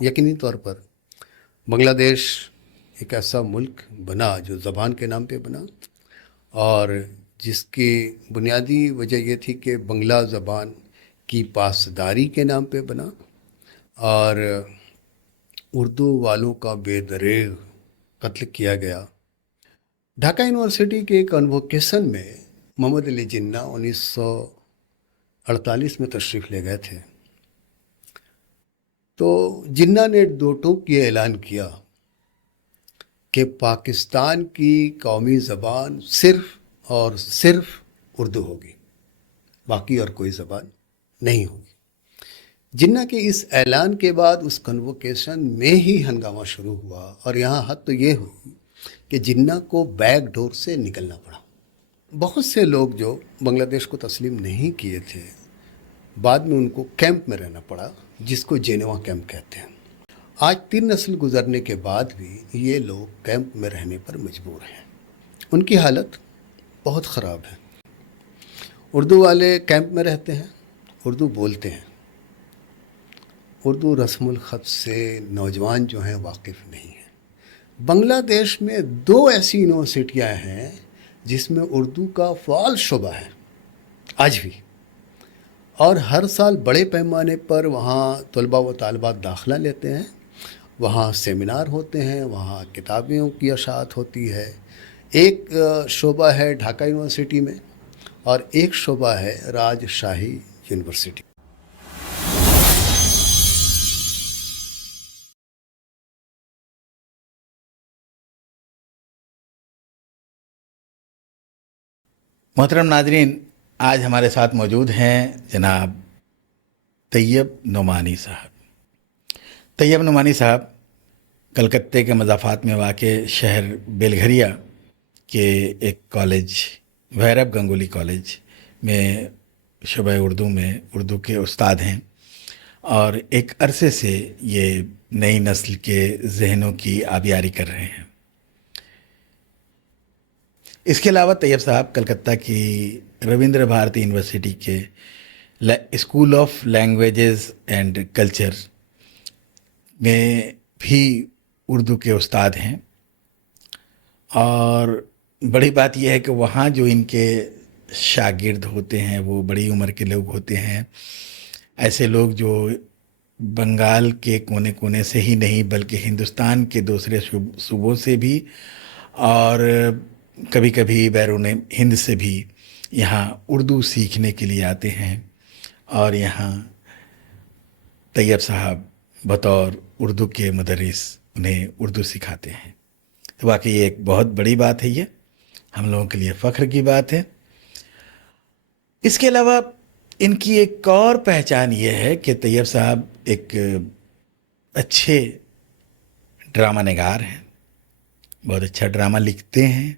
یقینی طور پر بنگلہ دیش ایک ایسا ملک بنا جو زبان کے نام پہ بنا، اور جس کی بنیادی وجہ یہ تھی کہ بنگلہ زبان کی پاسداری کے نام پہ بنا، اور اردو والوں کا بے دریغ قتل کیا گیا۔ ڈھاکہ یونیورسٹی کے ایک کنووکیشن میں محمد علی جناح 1948 میں تشریف لے گئے تھے، تو جناح نے دو ٹوک یہ اعلان کیا کہ پاکستان کی قومی زبان صرف اور صرف اردو ہوگی، باقی اور کوئی زبان نہیں ہوگی۔ جناح کے اس اعلان کے بعد اس کنووکیشن میں ہی ہنگامہ شروع ہوا، اور یہاں حد تو یہ ہوئی کہ جناح کو بیک ڈور سے نکلنا پڑا۔ بہت سے لوگ جو بنگلہ دیش کو تسلیم نہیں کیے تھے، بعد میں ان کو کیمپ میں رہنا پڑا، جس کو جینوا کیمپ کہتے ہیں۔ آج 3 نسل گزرنے کے بعد بھی یہ لوگ کیمپ میں رہنے پر مجبور ہیں۔ ان کی حالت بہت خراب ہے۔ اردو والے کیمپ میں رہتے ہیں، اردو بولتے ہیں، اردو رسم الخط سے نوجوان جو ہیں واقف نہیں ہیں۔ بنگلہ دیش میں 2 ایسی یونیورسٹیاں ہیں جس میں اردو کا فعال شعبہ ہے آج بھی، اور ہر سال بڑے پیمانے پر وہاں طلباء و طالبات داخلہ لیتے ہیں، وہاں سیمینار ہوتے ہیں، وہاں کتابوں کی اشاعت ہوتی ہے۔ ایک شعبہ ہے ڈھاکہ یونیورسٹی میں، اور ایک شعبہ ہے راج شاہی یونیورسٹی۔ محترم ناظرین، آج ہمارے ساتھ موجود ہیں جناب طیب نعمانی صاحب۔ طیب نعمانی صاحب کلکتے کے مضافات میں واقع شہر بیلگھریا کے ایک کالج ویرب گنگولی کالج میں شعبہ اردو میں اردو کے استاد ہیں، اور ایک عرصے سے یہ نئی نسل کے ذہنوں کی آبیاری کر رہے ہیں۔ اس کے علاوہ طیب صاحب کلکتہ کی رویندر بھارتی یونیورسٹی کے school of languages and culture میں بھی اردو کے استاد ہیں، اور بڑی بات یہ ہے کہ وہاں جو ان کے شاگرد ہوتے ہیں وہ بڑی عمر کے لوگ ہوتے ہیں، ایسے لوگ جو بنگال کے کونے کونے سے ہی نہیں بلکہ ہندوستان کے دوسرے صوبوں سے بھی، اور کبھی کبھی بیرون ہند سے بھی یہاں اردو سیکھنے کے لیے آتے ہیں، اور یہاں طیب صاحب بطور اردو کے مدرس انہیں اردو سکھاتے ہیں۔ تو واقعی یہ ایک بہت بڑی بات ہے، یہ ہم لوگوں کے لیے فخر کی بات ہے۔ اس کے علاوہ ان کی ایک اور پہچان یہ ہے کہ طیب صاحب ایک اچھے ڈرامہ نگار ہیں، بہت اچھا ڈرامہ لکھتے ہیں،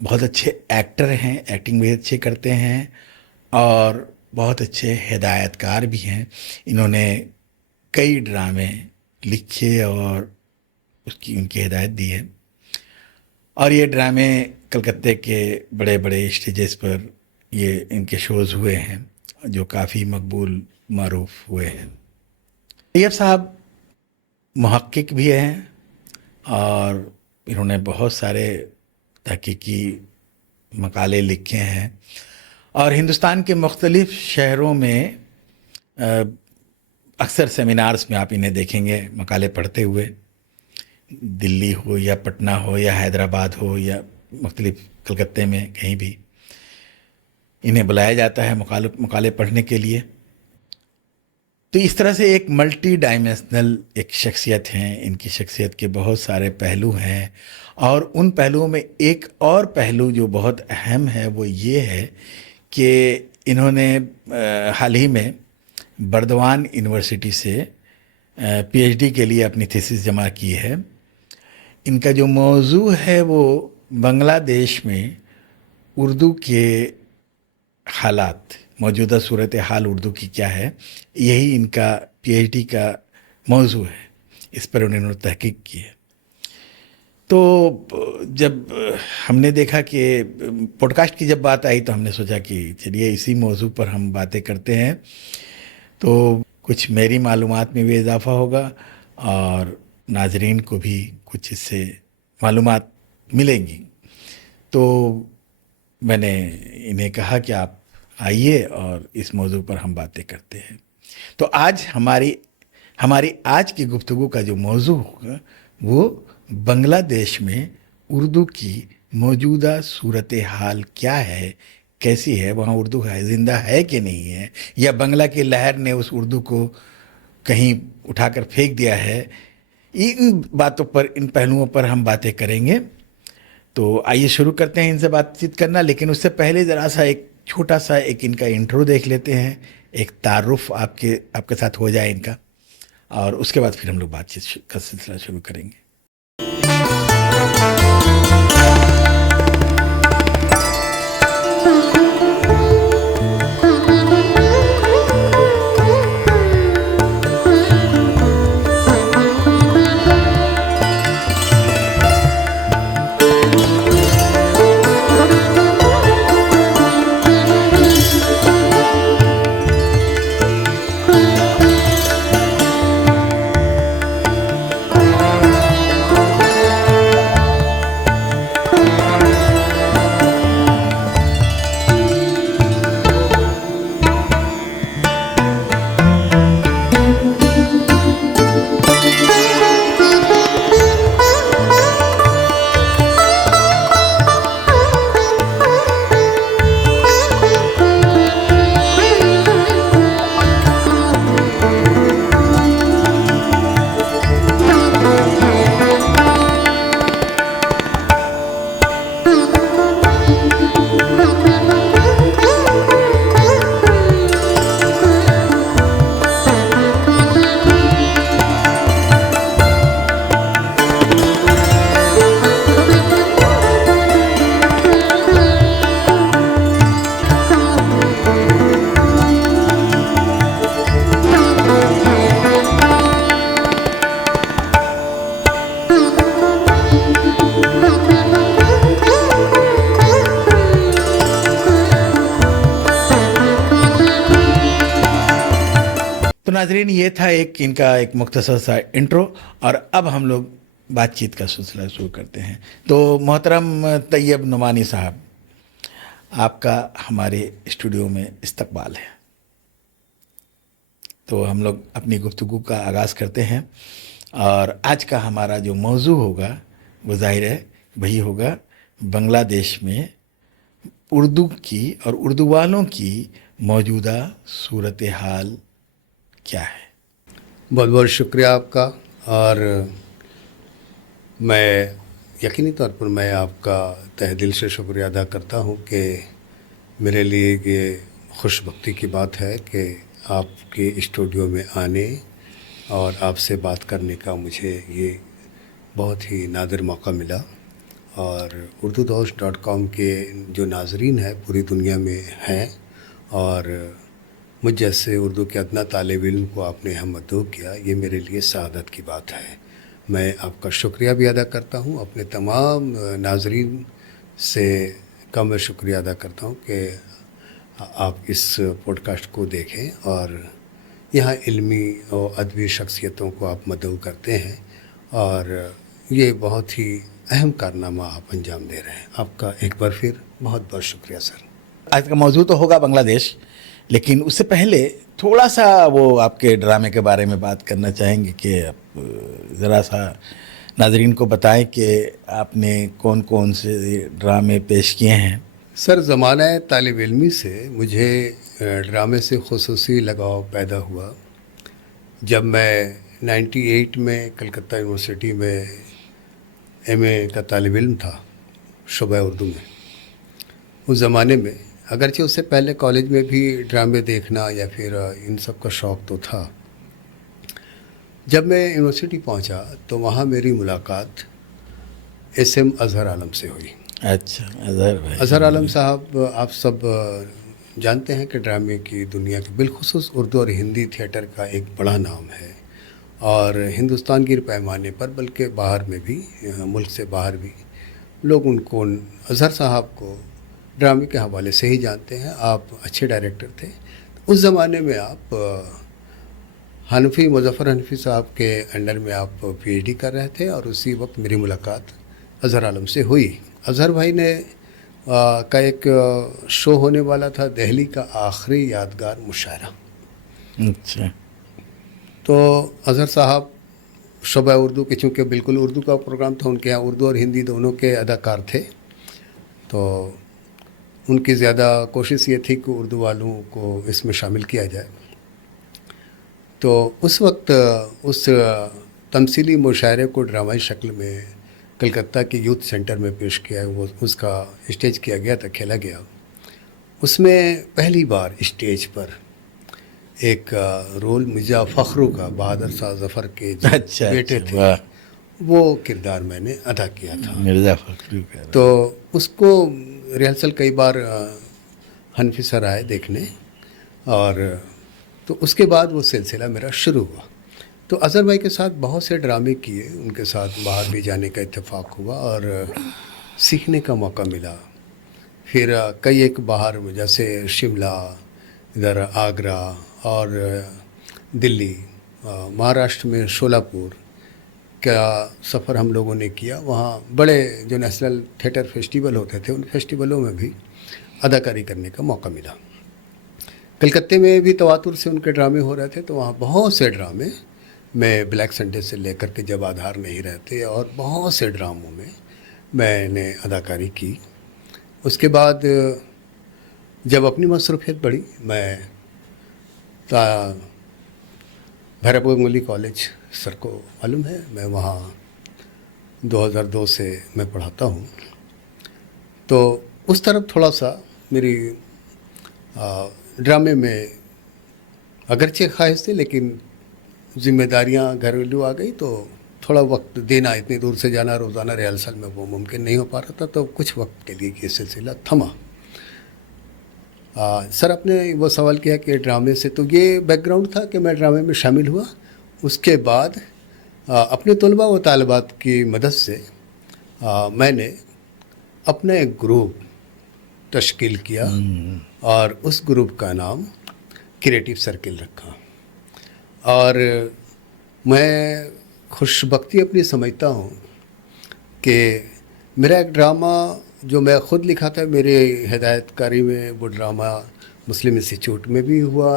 بہت اچھے ایکٹر ہیں، ایکٹنگ بھی اچھے کرتے ہیں، اور بہت اچھے ہدایت کار بھی ہیں۔ انہوں نے کئی ڈرامے لکھے اور ان کی ہدایت دی ہے، اور یہ ڈرامے کلکتے کے بڑے بڑے اسٹیجز پر یہ ان کے شوز ہوئے ہیں جو کافی مقبول معروف ہوئے ہیں۔ طیب صاحب محقق بھی ہیں، اور انہوں نے بہت سارے تحقیقی مقالے لکھے ہیں، اور ہندوستان کے مختلف شہروں میں اکثر سیمینارز میں آپ انہیں دیکھیں گے مقالے پڑھتے ہوئے، دلی ہو یا پٹنہ ہو یا حیدرآباد ہو یا مختلف کلکتے میں کہیں بھی انہیں بلایا جاتا ہے مقالے پڑھنے کے لیے۔ تو اس طرح سے ایک ملٹی ڈائمینشنل ایک شخصیت ہیں، ان کی شخصیت کے بہت سارے پہلو ہیں، اور ان پہلوؤں میں ایک اور پہلو جو بہت اہم ہے وہ یہ ہے کہ انہوں نے حال ہی میں بردوان یونیورسٹی سے پی ایچ ڈی کے لیے اپنی تھیسس جمع کی ہے۔ ان کا جو موضوع ہے وہ بنگلہ دیش میں اردو کے حالات، موجودہ صورتحال اردو کی کیا ہے، یہی ان کا پی ایچ ڈی کا موضوع ہے، اس پر انہوں نے تحقیق کی ہے۔ تو جب ہم نے دیکھا کہ پوڈ کاسٹ کی جب بات آئی تو ہم نے سوچا کہ چلیے اسی موضوع پر ہم باتیں کرتے ہیں۔ تو کچھ میری معلومات میں بھی اضافہ ہوگا اور ناظرین کو بھی کچھ اس سے معلومات ملیں گی. تو میں نے انہیں کہا کہ آپ آئیے اور اس موضوع پر ہم باتیں کرتے ہیں. تو آج ہماری آج کی گفتگو کا جو موضوع ہوگا وہ بنگلہ دیش میں اردو کی موجودہ صورتحال کیا ہے، کیسی ہے، وہاں اردو ہے زندہ ہے کہ نہیں ہے، یا بنگلہ کی لہر نے اس اردو کو کہیں اٹھا کر پھینک دیا ہے. ان باتوں پر، ان پہلوؤں پر ہم باتیں کریں گے. تو آئیے شروع کرتے ہیں ان سے بات چیت کرنا. لیکن اس سے پہلے ذرا سا ایک چھوٹا سا ایک ان کا انٹرو دیکھ لیتے ہیں، ایک تعارف آپ کے ساتھ ہو جائے ان کا، اور اس کے بعد پھر ہم لوگ بات چیت کا سلسلہ شروع کریں گے. تو ناظرین، یہ تھا ان کا ایک مختصر سا انٹرو، اور اب ہم لوگ بات چیت کا سلسلہ شروع کرتے ہیں. تو محترم طیب نعمانی صاحب، آپ کا ہمارے اسٹوڈیو میں استقبال ہے. تو ہم لوگ اپنی گفتگو کا آغاز کرتے ہیں، اور آج کا ہمارا جو موضوع ہوگا وہ ظاہر ہے وہی ہوگا بنگلہ دیش میں اردو کی اور اردو والوں کی موجودہ صورتحال کیا ہے. بہت بہت شکریہ آپ کا. اور میں یقینی طور پر میں آپ کا تہ دل سے شکریہ ادا کرتا ہوں کہ میرے لیے یہ خوش بختی کی بات ہے کہ آپ کے اسٹوڈیو میں آنے اور آپ سے بات کرنے کا مجھے یہ بہت ہی نادر موقع ملا. اور urdudost.com کے جو ناظرین ہیں پوری دنیا میں ہیں، اور مجھ جیسے اردو کے ادنا طالب علم کو آپ نے یہاں مدعو کیا، یہ میرے لیے سعادت کی بات ہے. میں آپ کا شکریہ بھی ادا کرتا ہوں. اپنے تمام ناظرین سے کا میں شکریہ ادا کرتا ہوں کہ آپ اس پوڈ کاسٹ کو دیکھیں اور یہاں علمی اور ادبی شخصیتوں کو آپ مدعو کرتے ہیں، اور یہ بہت ہی اہم کارنامہ آپ انجام دے رہے ہیں. آپ کا ایک بار پھر بہت بہت شکریہ سر. آج کا موضوع تو ہوگا بنگلہ دیش، لیکن اس سے پہلے تھوڑا سا وہ آپ کے ڈرامے کے بارے میں بات کرنا چاہیں گے کہ آپ ذرا سا ناظرین کو بتائیں کہ آپ نے کون کون سے ڈرامے پیش کیے ہیں. سر، زمانہ طالب علمی سے مجھے ڈرامے سے خصوصی لگاؤ پیدا ہوا جب میں 98 میں کلکتہ یونیورسٹی میں ایم اے کا طالب علم تھا شعبہ اردو میں. اس زمانے میں اگرچہ اس سے پہلے کالج میں بھی ڈرامے دیکھنا یا پھر ان سب کا شوق تو تھا. جب میں یونیورسٹی پہنچا تو وہاں میری ملاقات ایس ایم اظہر عالم سے ہوئی. اچھا، اظہر بھائی. اظہر عالم صاحب آپ سب جانتے ہیں کہ ڈرامے کی دنیا کے بالخصوص اردو اور ہندی تھیٹر کا ایک بڑا نام ہے، اور ہندوستان کے پیمانے پر بلکہ باہر میں بھی، ملک سے باہر بھی لوگ ان کو، اظہر صاحب کو ڈرامے کے حوالے سے ہی جانتے ہیں. آپ اچھے ڈائریکٹر تھے. اس زمانے میں آپ حنفی مظفر حنفی صاحب کے انڈر میں آپ پی ایچ ڈی کر رہے تھے اور اسی وقت میری ملاقات اظہر عالم سے ہوئی. اظہر بھائی نے کا ایک شو ہونے والا تھا دہلی کا آخری یادگار مشاعرہ. اچھا. تو اظہر صاحب شعبہ اردو کے چونکہ بالکل اردو کا پروگرام تھا، ان کے یہاں اردو اور ہندی دونوں کے اداکار تھے، تو ان کی زیادہ کوشش یہ تھی کہ اردو والوں کو اس میں شامل کیا جائے. تو اس وقت اس تمثیلی مشاعرے کو ڈرامائی شکل میں کلکتہ کے یوتھ سینٹر میں پیش کیا، وہ اس کا اسٹیج کیا گیا تھا، کھیلا گیا. اس میں پہلی بار اسٹیج پر ایک رول مرزا فخرو کا، بہادر شاہ ظفر کے جو اچھا بیٹے اچھا، تھے، واہ. وہ کردار میں نے ادا کیا تھا. مرزا فخرو کا. تو اس کو ریہرسل کئی بار حنفی سر آئے دیکھنے، اور تو اس کے بعد وہ سلسلہ میرا شروع ہوا. تو اظہر بھائی کے ساتھ بہت سے ڈرامے کیے، ان کے ساتھ باہر بھی جانے کا اتفاق ہوا اور سیکھنے کا موقع ملا. پھر کئی ایک باہر جیسے شملہ، ادھر آگرہ اور دلی، مہاراشٹر میں شولاپور کا سفر ہم لوگوں نے کیا. وہاں بڑے جو نیشنل تھیٹر فیسٹیول ہوتے تھے، ان فیسٹیولوں میں بھی اداکاری کرنے کا موقع ملا. کلکتے میں بھی تواتر سے ان کے ڈرامے ہو رہے تھے، تو وہاں بہت سے ڈرامے میں بلیک سنڈے سے لے کر کے جب آدھار نہیں رہتے، اور بہت سے ڈراموں میں نے اداکاری کی. اس کے بعد جب اپنی مصروفیت بڑھی، میں بھیرو گنگولی کالج، سر کو معلوم ہے، میں وہاں 2002 سے میں پڑھاتا ہوں. تو اس طرف تھوڑا سا میری ڈرامے میں اگرچہ خواہش تھی، لیکن ذمہ داریاں گھریلو آ گئی، تو تھوڑا وقت دینا، اتنی دور سے جانا روزانہ ریہرسل میں، وہ ممکن نہیں ہو پا رہا تھا. تو کچھ وقت کے لیے یہ سلسلہ تھما. سر آپ نے وہ سوال کیا کہ ڈرامے سے، تو یہ بیک گراؤنڈ تھا کہ میں ڈرامے میں شامل ہوا. اس کے بعد اپنے طلباء و طالبات کی مدد سے میں نے اپنا ایک گروپ تشکیل کیا، اور اس گروپ کا نام کریٹیو سرکل رکھا. اور میں خوش بختی اپنی سمجھتا ہوں کہ میرا ایک ڈرامہ جو میں خود لکھا تھا، میرے ہدایت کاری میں وہ ڈرامہ مسلم انسٹیٹیوٹ میں بھی ہوا،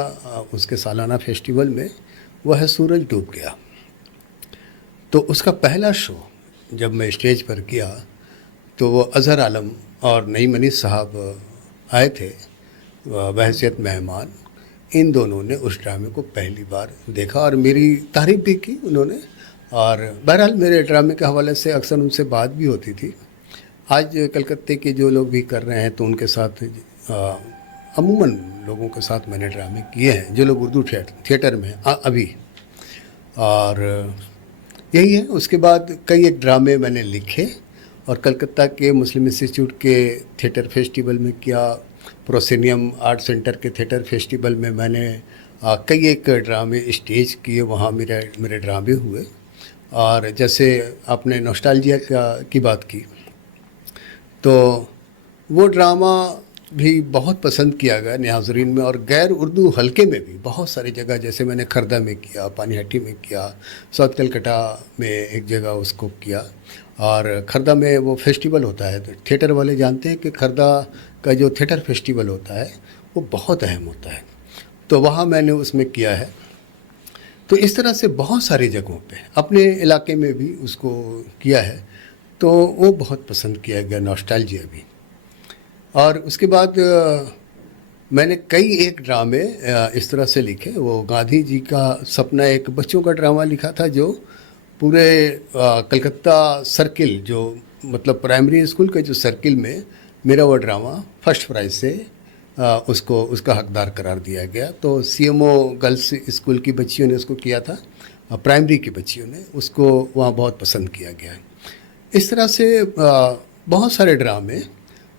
اس کے سالانہ فیسٹیول میں، وہ ہے سورج ڈوب گیا. تو اس کا پہلا شو جب میں اسٹیج پر کیا، تو وہ اظہر عالم اور نعیم انیس صاحب آئے تھے بحیثیت مہمان. ان دونوں نے اس ڈرامے کو پہلی بار دیکھا اور میری تعریف بھی کی انہوں نے. اور بہرحال میرے ڈرامے کے حوالے سے اکثر ان سے بات بھی ہوتی تھی. آج کلکتے کے جو لوگ بھی کر رہے ہیں، تو ان کے ساتھ عموماً لوگوں کے ساتھ میں نے ڈرامے کیے ہیں، جو لوگ اردو تھیٹر میں ابھی. اور یہی ہے. اس کے بعد کئی ایک ڈرامے میں نے لکھے اور کلکتہ کے مسلم انسٹیٹیوٹ کے تھیٹر فیسٹیول میں کیا، پروسینیم آرٹ سینٹر کے تھیٹر فیسٹیول میں نے کئی ایک ڈرامے اسٹیج کیے، وہاں میرے ڈرامے ہوئے. اور جیسے آپ نے نوسٹالجیا کی بات کی، تو وہ ڈرامہ بھی بہت پسند کیا گیا ناظرین میں، اور غیر اردو حلقے میں بھی بہت ساری جگہ، جیسے میں نے کھردہ میں کیا، پانی ہٹی میں کیا، ساؤتھ کلکٹا میں ایک جگہ اس کو کیا. اور کھردہ میں وہ فیسٹیول ہوتا ہے، تو تھیٹر والے جانتے ہیں کہ کھردہ کا جو تھیٹر فیسٹیول ہوتا ہے وہ بہت اہم ہوتا ہے، تو وہاں میں نے اس میں کیا ہے. تو اس طرح سے بہت ساری جگہوں پہ اپنے علاقے میں بھی اس کو کیا ہے، تو وہ بہت پسند کیا گیا نوسٹالجیا بھی. اور اس کے بعد میں نے کئی ایک ڈرامے اس طرح سے لکھے. وہ گاندھی جی کا سپنا، ایک بچوں کا ڈرامہ لکھا تھا، جو پورے کلکتہ سرکل، جو مطلب پرائمری اسکول کے جو سرکل میں میرا وہ ڈرامہ فرسٹ پرائز سے اس کا حقدار قرار دیا گیا. تو C M O girls school کی بچیوں نے اس کو کیا تھا، پرائمری کی بچیوں نے اس کو وہاں بہت پسند کیا گیا. اس طرح سے بہت سارے ڈرامے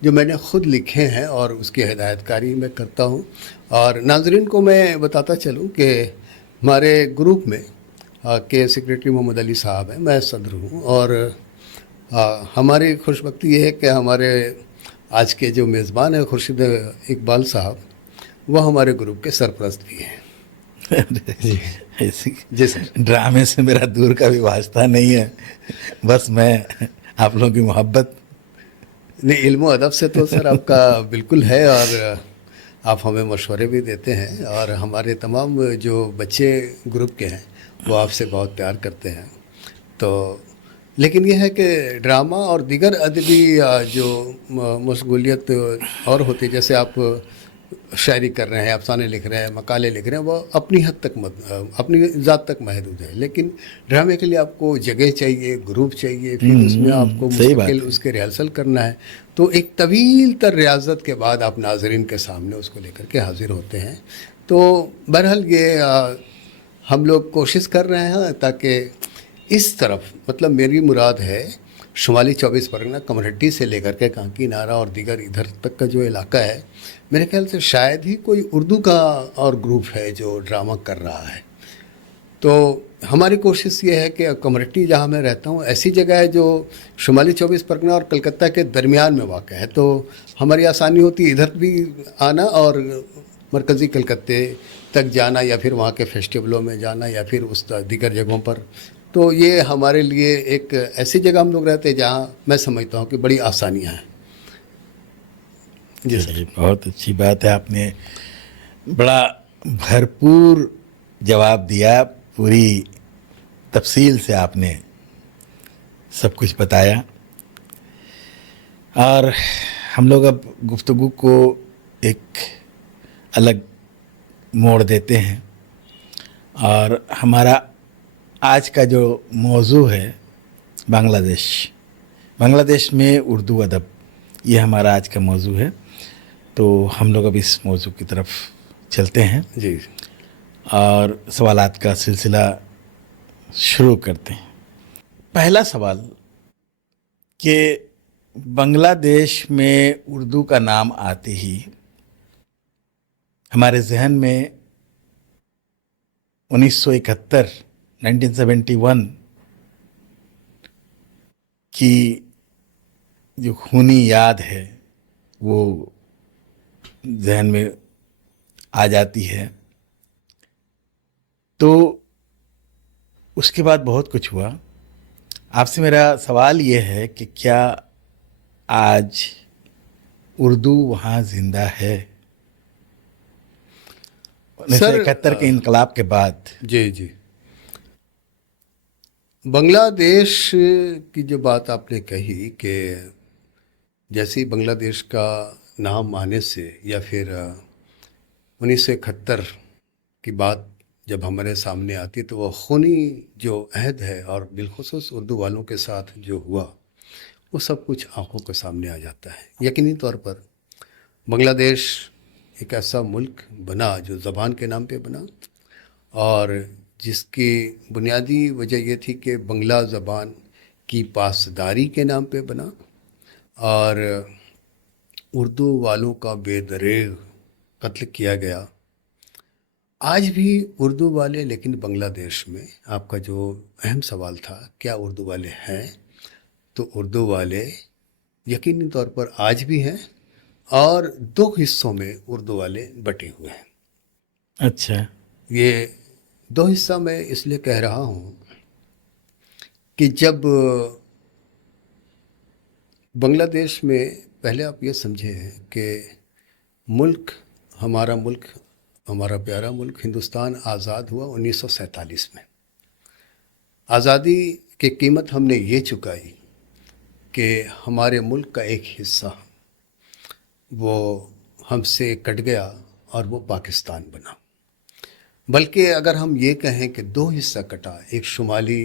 جو میں نے خود لکھے ہیں اور اس کی ہدایت کاری میں کرتا ہوں. اور ناظرین کو میں بتاتا چلوں کہ ہمارے گروپ میں کے سیکریٹری محمد علی صاحب ہیں، میں صدر ہوں، اور ہماری خوش بختی یہ ہے کہ ہمارے آج کے جو میزبان ہیں خورشید اقبال صاحب، وہ ہمارے گروپ کے سرپرست بھی ہیں. ایسی جی سر. ڈرامے سے میرا دور کا بھی واسطہ نہیں ہے، بس میں آپ لوگوں کی محبت. نہیں، علم و ادب سے تو سر آپ کا بالکل ہے، اور آپ ہمیں مشورے بھی دیتے ہیں، اور ہمارے تمام جو بچے گروپ کے ہیں وہ آپ سے بہت پیار کرتے ہیں. تو لیکن یہ ہے کہ ڈرامہ اور دیگر ادبی جو مشغولیت اور ہوتی ہے، جیسے آپ شاعری کر رہے ہیں، افسانے لکھ رہے ہیں، مقالے لکھ رہے ہیں، وہ اپنی حد تک اپنی ذات تک محدود ہے. لیکن ڈرامے کے لیے آپ کو جگہ چاہیے، گروپ چاہیے، پھر اس میں آپ کو صحیح مستقل بات ہے. اس کے ریہرسل کرنا ہے. تو ایک طویل تر ریاضت کے بعد آپ ناظرین کے سامنے اس کو لے کر کے حاضر ہوتے ہیں. تو بہرحال یہ ہم لوگ کوشش کر رہے ہیں تاکہ اس طرف، مطلب میری مراد ہے شمالی 24 پرگنہ کمرہٹی سے لے کر کے کانکی نارا اور دیگر ادھر تک کا جو علاقہ ہے، میرے خیال سے شاید ہی کوئی اردو کا اور گروپ ہے جو ڈرامہ کر رہا ہے. تو ہماری کوشش یہ ہے کہ کمرہٹی جہاں میں رہتا ہوں ایسی جگہ ہے جو شمالی 24 پرگنہ اور کلکتہ کے درمیان میں واقع ہے، تو ہماری آسانی ہوتی ہے ادھر بھی آنا اور مرکزی کلکتے تک جانا، یا پھر وہاں کے فیسٹیولوں میں جانا، یا پھر اس دیگر جگہوں پر. تو یہ ہمارے لیے ایک ایسی جگہ ہم لوگ رہتے ہیں جہاں میں سمجھتا ہوں کہ بڑی آسانیاں ہیں. جی سر. چلیے، بہت اچھی بات ہے. آپ نے بڑا بھرپور جواب دیا، پوری تفصیل سے آپ نے سب کچھ بتایا. اور ہم لوگ اب گفتگو کو ایک الگ موڑ دیتے ہیں، اور ہمارا آج کا جو موضوع ہے بنگلہ دیش میں اردو ادب، یہ ہمارا آج کا موضوع ہے. تو ہم لوگ اب اس موضوع کی طرف چلتے ہیں جی. اور سوالات کا سلسلہ شروع کرتے ہیں. پہلا سوال کہ بنگلہ دیش میں اردو کا نام آتے ہی ہمارے ذہن میں 1971 کی جو خونی یاد ہے وہ ذہن میں آ جاتی ہے. تو اس کے بعد بہت کچھ ہوا. آپ سے میرا سوال یہ ہے کہ کیا آج اردو وہاں زندہ ہے؟ 1971 کے انقلاب کے بعد. جی جی. بنگلہ دیش کی جو بات آپ نے کہی کہ جیسے بنگلہ دیش کا نام آنے سے، یا پھر 1971 کی بات جب ہمارے سامنے آتی، تو وہ خونی جو عہد ہے اور بالخصوص اردو والوں کے ساتھ جو ہوا، وہ سب کچھ آنکھوں کے سامنے آ جاتا ہے. یقینی طور پر بنگلہ دیش ایک ایسا ملک بنا جو زبان کے نام پہ بنا، اور جس کی بنیادی وجہ یہ تھی کہ بنگلہ زبان کی پاسداری کے نام پہ بنا، اور اردو والوں کا بے دریغ قتل کیا گیا. آج بھی اردو والے، لیکن بنگلہ دیش میں آپ کا جو اہم سوال تھا کیا اردو والے ہیں، تو اردو والے یقینی طور پر آج بھی ہیں، اور دو حصوں میں اردو والے بٹے ہوئے ہیں. اچھا. یہ دو حصہ میں اس لیے کہہ رہا ہوں کہ جب بنگلہ دیش میں، پہلے آپ یہ سمجھیں کہ ہمارا پیارا ملک ہندوستان آزاد ہوا 1947 میں. آزادی کی قیمت ہم نے یہ چکائی کہ ہمارے ملک کا ایک حصہ وہ ہم سے کٹ گیا اور وہ پاکستان بنا. بلکہ اگر ہم یہ کہیں کہ دو حصہ کٹا، ایک شمالی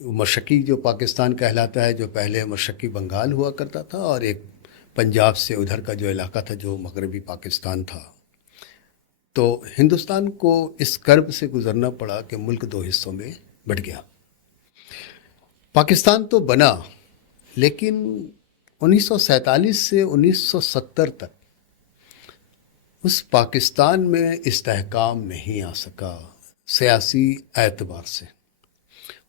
مشرقی جو پاکستان کہلاتا ہے، جو پہلے مشرقی بنگال ہوا کرتا تھا، اور ایک پنجاب سے ادھر کا جو علاقہ تھا جو مغربی پاکستان تھا. تو ہندوستان کو اس کرب سے گزرنا پڑا کہ ملک دو حصوں میں بٹ گیا. پاکستان تو بنا، لیکن 1947 سے 1970 تک اس پاکستان میں استحکام نہیں آ سکا سیاسی اعتبار سے.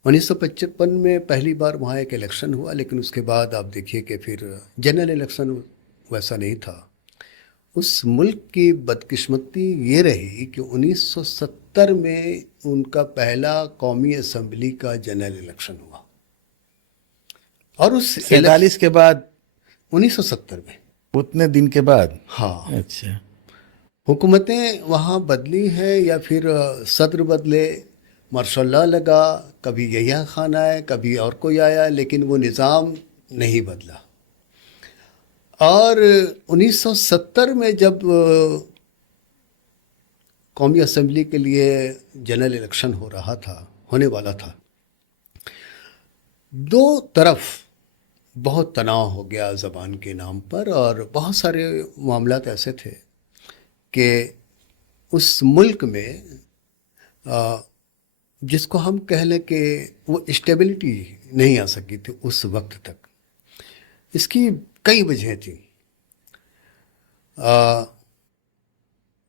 1955 میں پہلی بار وہاں ایک الیکشن ہوا، لیکن اس کے بعد آپ دیکھیے کہ پھر جنرل الیکشن ویسا نہیں تھا. اس ملک کی بدقسمتی یہ رہی کہ 1970 1970 میں ان کا پہلا قومی اسمبلی کا جنرل الیکشن ہوا، اور اس 47 کے بعد 1970 میں، اتنے دن کے بعد؟ ہاں، اچھا، حکومتیں وہاں بدلی ہیں یا پھر صدر بدلے، ماشاء اللہ لگا، کبھی یحییٰ خان آئے، کبھی اور کوئی آیا، لیکن وہ نظام نہیں بدلا۔ اور 1970 میں جب قومی اسمبلی کے لیے جنرل الیکشن ہونے والا تھا، دو طرف بہت تناؤ ہو گیا زبان کے نام پر، اور بہت سارے معاملات ایسے تھے کہ اس ملک میں جس کو ہم کہہ لیں کہ وہ اسٹیبلٹی نہیں آ سکی تھی اس وقت تک۔ اس کی کئی وجہیں تھیں۔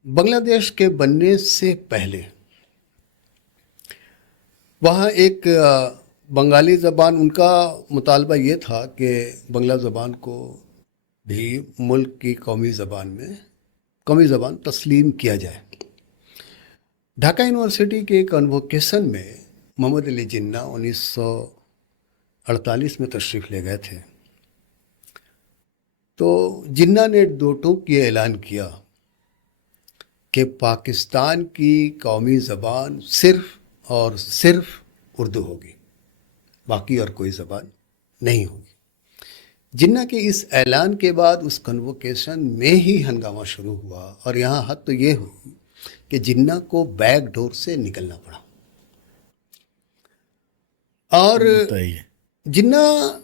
بنگلہ دیش کے بننے سے پہلے وہاں ایک بنگالی زبان، ان کا مطالبہ یہ تھا کہ بنگلہ زبان کو بھی ملک کی قومی زبان تسلیم کیا جائے۔ ڈھاکہ یونیورسٹی کے کنووکیشن میں محمد علی جناح 1948 میں تشریف لے گئے تھے، تو جناح نے دو ٹوک یہ اعلان کیا کہ پاکستان کی قومی زبان صرف اور صرف اردو ہوگی، باقی اور کوئی زبان نہیں ہوگی۔ جناح کے اس اعلان کے بعد اس کنووکیشن میں ہی ہنگامہ شروع ہوا، اور یہاں حد تو یہ ہوئی کہ جناح کو بیک ڈور سے نکلنا پڑا۔ اور بتائیے۔ جناح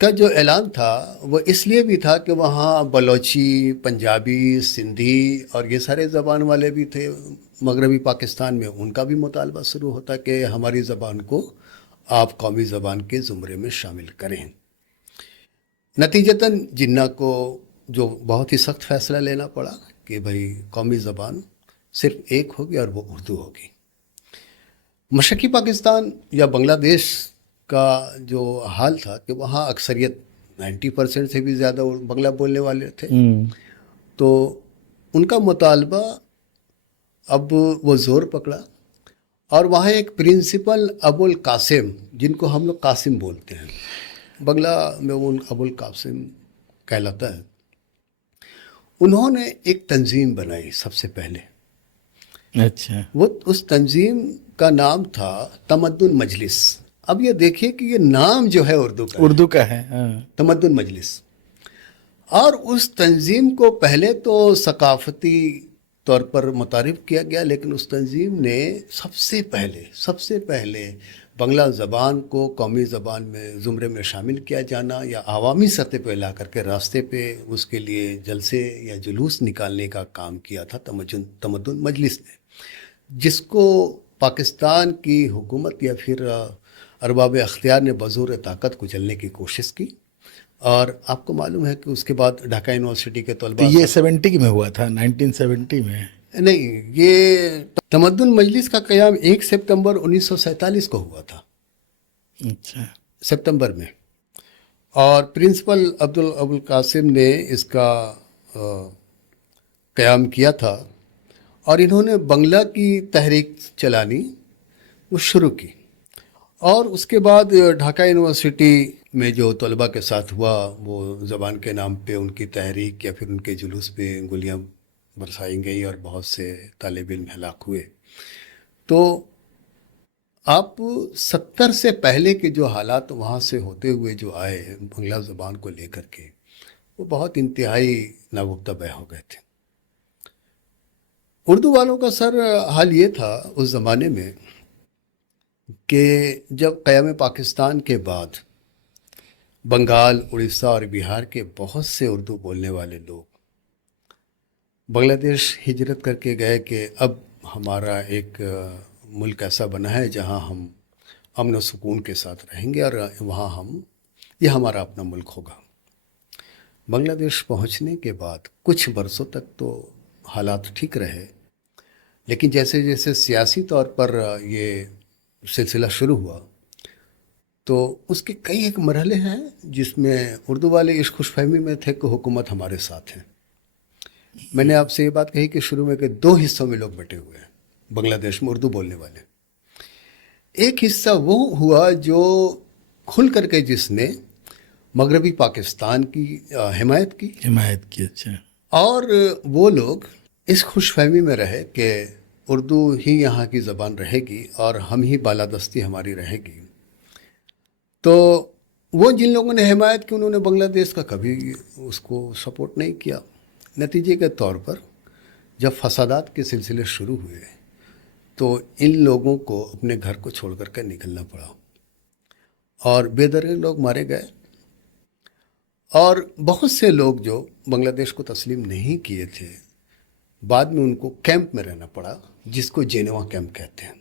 کا جو اعلان تھا وہ اس لیے بھی تھا کہ وہاں بلوچی، پنجابی، سندھی اور یہ سارے زبان والے بھی تھے مغربی پاکستان میں، ان کا بھی مطالبہ شروع ہوتا کہ ہماری زبان کو آپ قومی زبان کے زمرے میں شامل کریں۔ نتیجتاً جناح کو جو بہت ہی سخت فیصلہ لینا پڑا کہ بھائی قومی زبان صرف ایک ہوگی اور وہ اردو ہوگی۔ مشرقی پاکستان یا بنگلہ دیش کا جو حال تھا کہ وہاں اکثریت 90% سے بھی زیادہ بنگلہ بولنے والے تھے، تو ان کا مطالبہ اب وہ زور پکڑا، اور وہاں ایک پرنسپل ابو القاسم، جن کو ہم لوگ قاسم بولتے ہیں، بنگلہ میں وہ ابو القاسم کہلاتا ہے، انہوں نے ایک تنظیم بنائی سب سے پہلے۔ اچھا، وہ اس تنظیم کا نام تھا تمدن مجلس۔ اب یہ دیکھیے کہ یہ نام جو ہے اردو کا ہے، ہاں، تمدن مجلس۔ اور اس تنظیم کو پہلے تو ثقافتی طور پر متعارف کیا گیا، لیکن اس تنظیم نے سب سے پہلے بنگلہ زبان کو قومی زبان میں زمرے میں شامل کیا جانا یا عوامی سطح پہ لا کر کے راستے پہ اس کے لیے جلسے یا جلوس نکالنے کا کام کیا تھا تمدن مجلس نے، جس کو پاکستان کی حکومت یا پھر ارباب اختیار نے بزور طاقت کچلنے کی کوشش کی۔ اور آپ کو معلوم ہے کہ اس کے بعد ڈھاکہ یونیورسٹی کے طلباء، یہ 70 میں ہوا تھا، 1970 میں؟ نہیں، یہ تمدن مجلس کا قیام 1 سپتمبر 1947 کو ہوا تھا، اچھا، سپتمبر میں، اور پرنسپل ابو القاسم نے اس کا قیام کیا تھا، اور انہوں نے بنگلہ کی تحریک چلانی وہ شروع کی۔ اور اس کے بعد ڈھاکہ یونیورسٹی میں جو طلباء کے ساتھ ہوا، وہ زبان کے نام پہ ان کی تحریک یا پھر ان کے جلوس پہ گولیاں برسائی گئی اور بہت سے طالب علم ہلاک ہوئے۔ تو آپ 70 سے پہلے کے جو حالات وہاں سے ہوتے ہوئے جو آئے بنگلہ زبان کو لے کر کے، وہ بہت انتہائی ناگفتہ بہ ہو گئے تھے۔ اردو والوں کا سر حال یہ تھا اس زمانے میں کہ جب قیام پاکستان کے بعد بنگال، اڑیسہ اور بہار کے بہت سے اردو بولنے والے لوگ بنگلہ دیش ہجرت کر کے گئے کہ اب ہمارا ایک ملک ایسا بنا ہے جہاں ہم امن و سکون کے ساتھ رہیں گے، اور وہاں یہ ہمارا اپنا ملک ہوگا۔ بنگلہ دیش پہنچنے کے بعد کچھ برسوں تک تو حالات ٹھیک رہے، لیکن جیسے جیسے سیاسی طور پر یہ سلسلہ شروع ہوا تو اس کے کئی ایک مرحلے ہیں جس میں اردو والے اس خوش فہمی میں تھے کہ حکومت ہمارے ساتھ ہے۔ میں نے آپ سے یہ بات کہی کہ شروع میں کہ 2 حصوں میں لوگ بٹے ہوئے ہیں، بنگلہ دیش میں اردو بولنے والے. ایک حصہ وہ ہوا جو کھل کر کے جس نے مغربی پاکستان کی حمایت کی، اچھا. اور وہ لوگ اس خوش فہمی میں رہے کہ اردو ہی یہاں کی زبان رہے گی اور ہم ہی بالادستی ہماری رہے گی. تو وہ جن لوگوں نے حمایت کی انہوں نے بنگلہ دیش کا کبھی اس کو سپورٹ نہیں کیا. نتیجے کے طور پر جب فسادات کے سلسلے شروع ہوئے تو ان لوگوں کو اپنے گھر کو چھوڑ کر کے نکلنا پڑا اور بے دردی لوگ مارے گئے. اور بہت سے لوگ جو بنگلہ دیش کو تسلیم نہیں کیے تھے بعد میں ان کو کیمپ میں رہنا پڑا، جس کو جینوا کیمپ کہتے ہیں.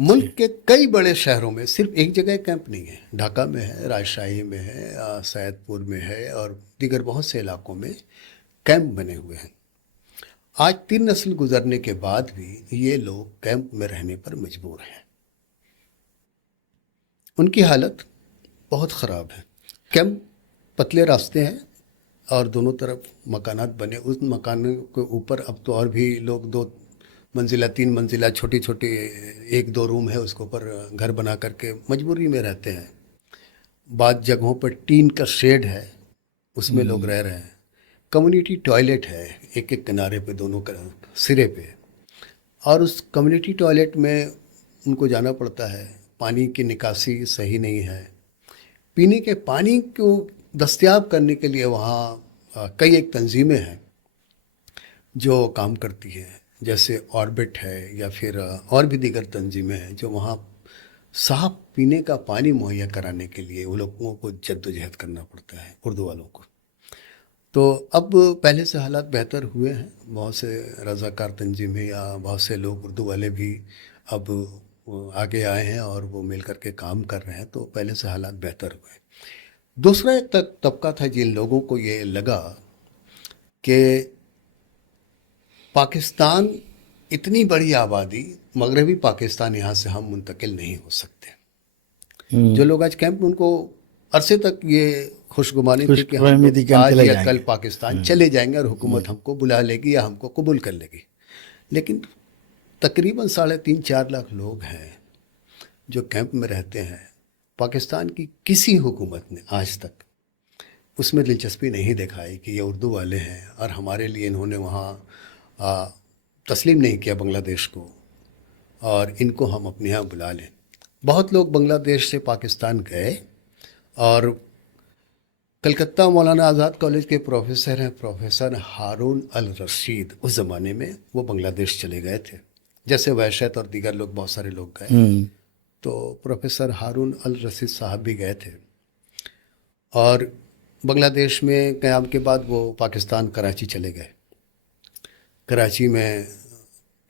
ملک کے کئی بڑے شہروں میں صرف ایک جگہ کیمپ نہیں ہے، ڈھاکہ میں ہے، راجشاہی میں ہے، سید پور میں ہے اور دیگر بہت سے علاقوں میں کیمپ بنے ہوئے ہیں. آج 3 نسل گزرنے کے بعد بھی یہ لوگ کیمپ میں رہنے پر مجبور ہیں. ان کی حالت بہت خراب ہے. کیمپ پتلے راستے ہیں اور دونوں طرف مکانات بنے. اس مکانوں کے اوپر اب تو اور بھی لوگ 2 منزلہ 3 منزلہ چھوٹی چھوٹی 1-2 روم ہے اس کے اوپر گھر بنا کر کے مجبوری میں رہتے ہیں. بعض جگہوں پر ٹین کا شیڈ ہے اس میں لوگ رہ رہے ہیں. کمیونٹی ٹوائلٹ ہے ایک کنارے پہ دونوں سرے پہ، اور اس کمیونٹی ٹوائلٹ میں ان کو جانا پڑتا ہے. پانی کی نکاسی صحیح نہیں ہے. پینے کے پانی کو دستیاب کرنے کے لیے وہاں کئی ایک تنظیمیں ہیں جو کام کرتی ہیں، جیسے آربٹ ہے یا پھر اور بھی دیگر تنظیمیں ہیں جو وہاں صاف پینے کا پانی مہیا کرانے کے لیے وہ لوگوں کو جد و جہد کرنا پڑتا ہے اردو والوں کو. تو اب پہلے سے حالات بہتر ہوئے ہیں. بہت سے رضاکار تنظیمیں یا بہت سے لوگ اردو والے بھی اب آگے آئے ہیں اور وہ مل کر کے کام کر رہے ہیں، تو پہلے سے حالات بہتر ہوئے. دوسرا ایک طبقہ تھا جن لوگوں کو یہ لگا کہ پاکستان اتنی بڑی آبادی، مغربی پاکستان یہاں سے ہم منتقل نہیں ہو سکتے. جو لوگ آج کیمپ ان کو عرصے تک یہ خوشگمانی تھی کہ ہم آج یا کل پاکستان چلے جائیں گے اور حکومت ہم کو بلا لے گی یا ہم کو قبول کر لے گی. لیکن تقریباً 3.5-4 لاکھ لوگ ہیں جو کیمپ میں رہتے ہیں. پاکستان کی کسی حکومت نے آج تک اس میں دلچسپی نہیں دکھائی کہ یہ اردو والے ہیں اور ہمارے لیے انہوں نے وہاں تسلیم نہیں کیا بنگلہ دیش کو اور ان کو ہم اپنے یہاں بلا لیں. بہت لوگ بنگلہ دیش سے پاکستان گئے اور کلکتہ مولانا آزاد کالج کے پروفیسر ہیں پروفیسر ہارون الرشید، اس زمانے میں وہ بنگلہ دیش چلے گئے تھے، جیسے وحشت اور دیگر لوگ بہت سارے لوگ گئے. تو پروفیسر ہارون الرشید صاحب بھی گئے تھے اور بنگلہ دیش میں قیام کے بعد وہ پاکستان کراچی چلے گئے. کراچی میں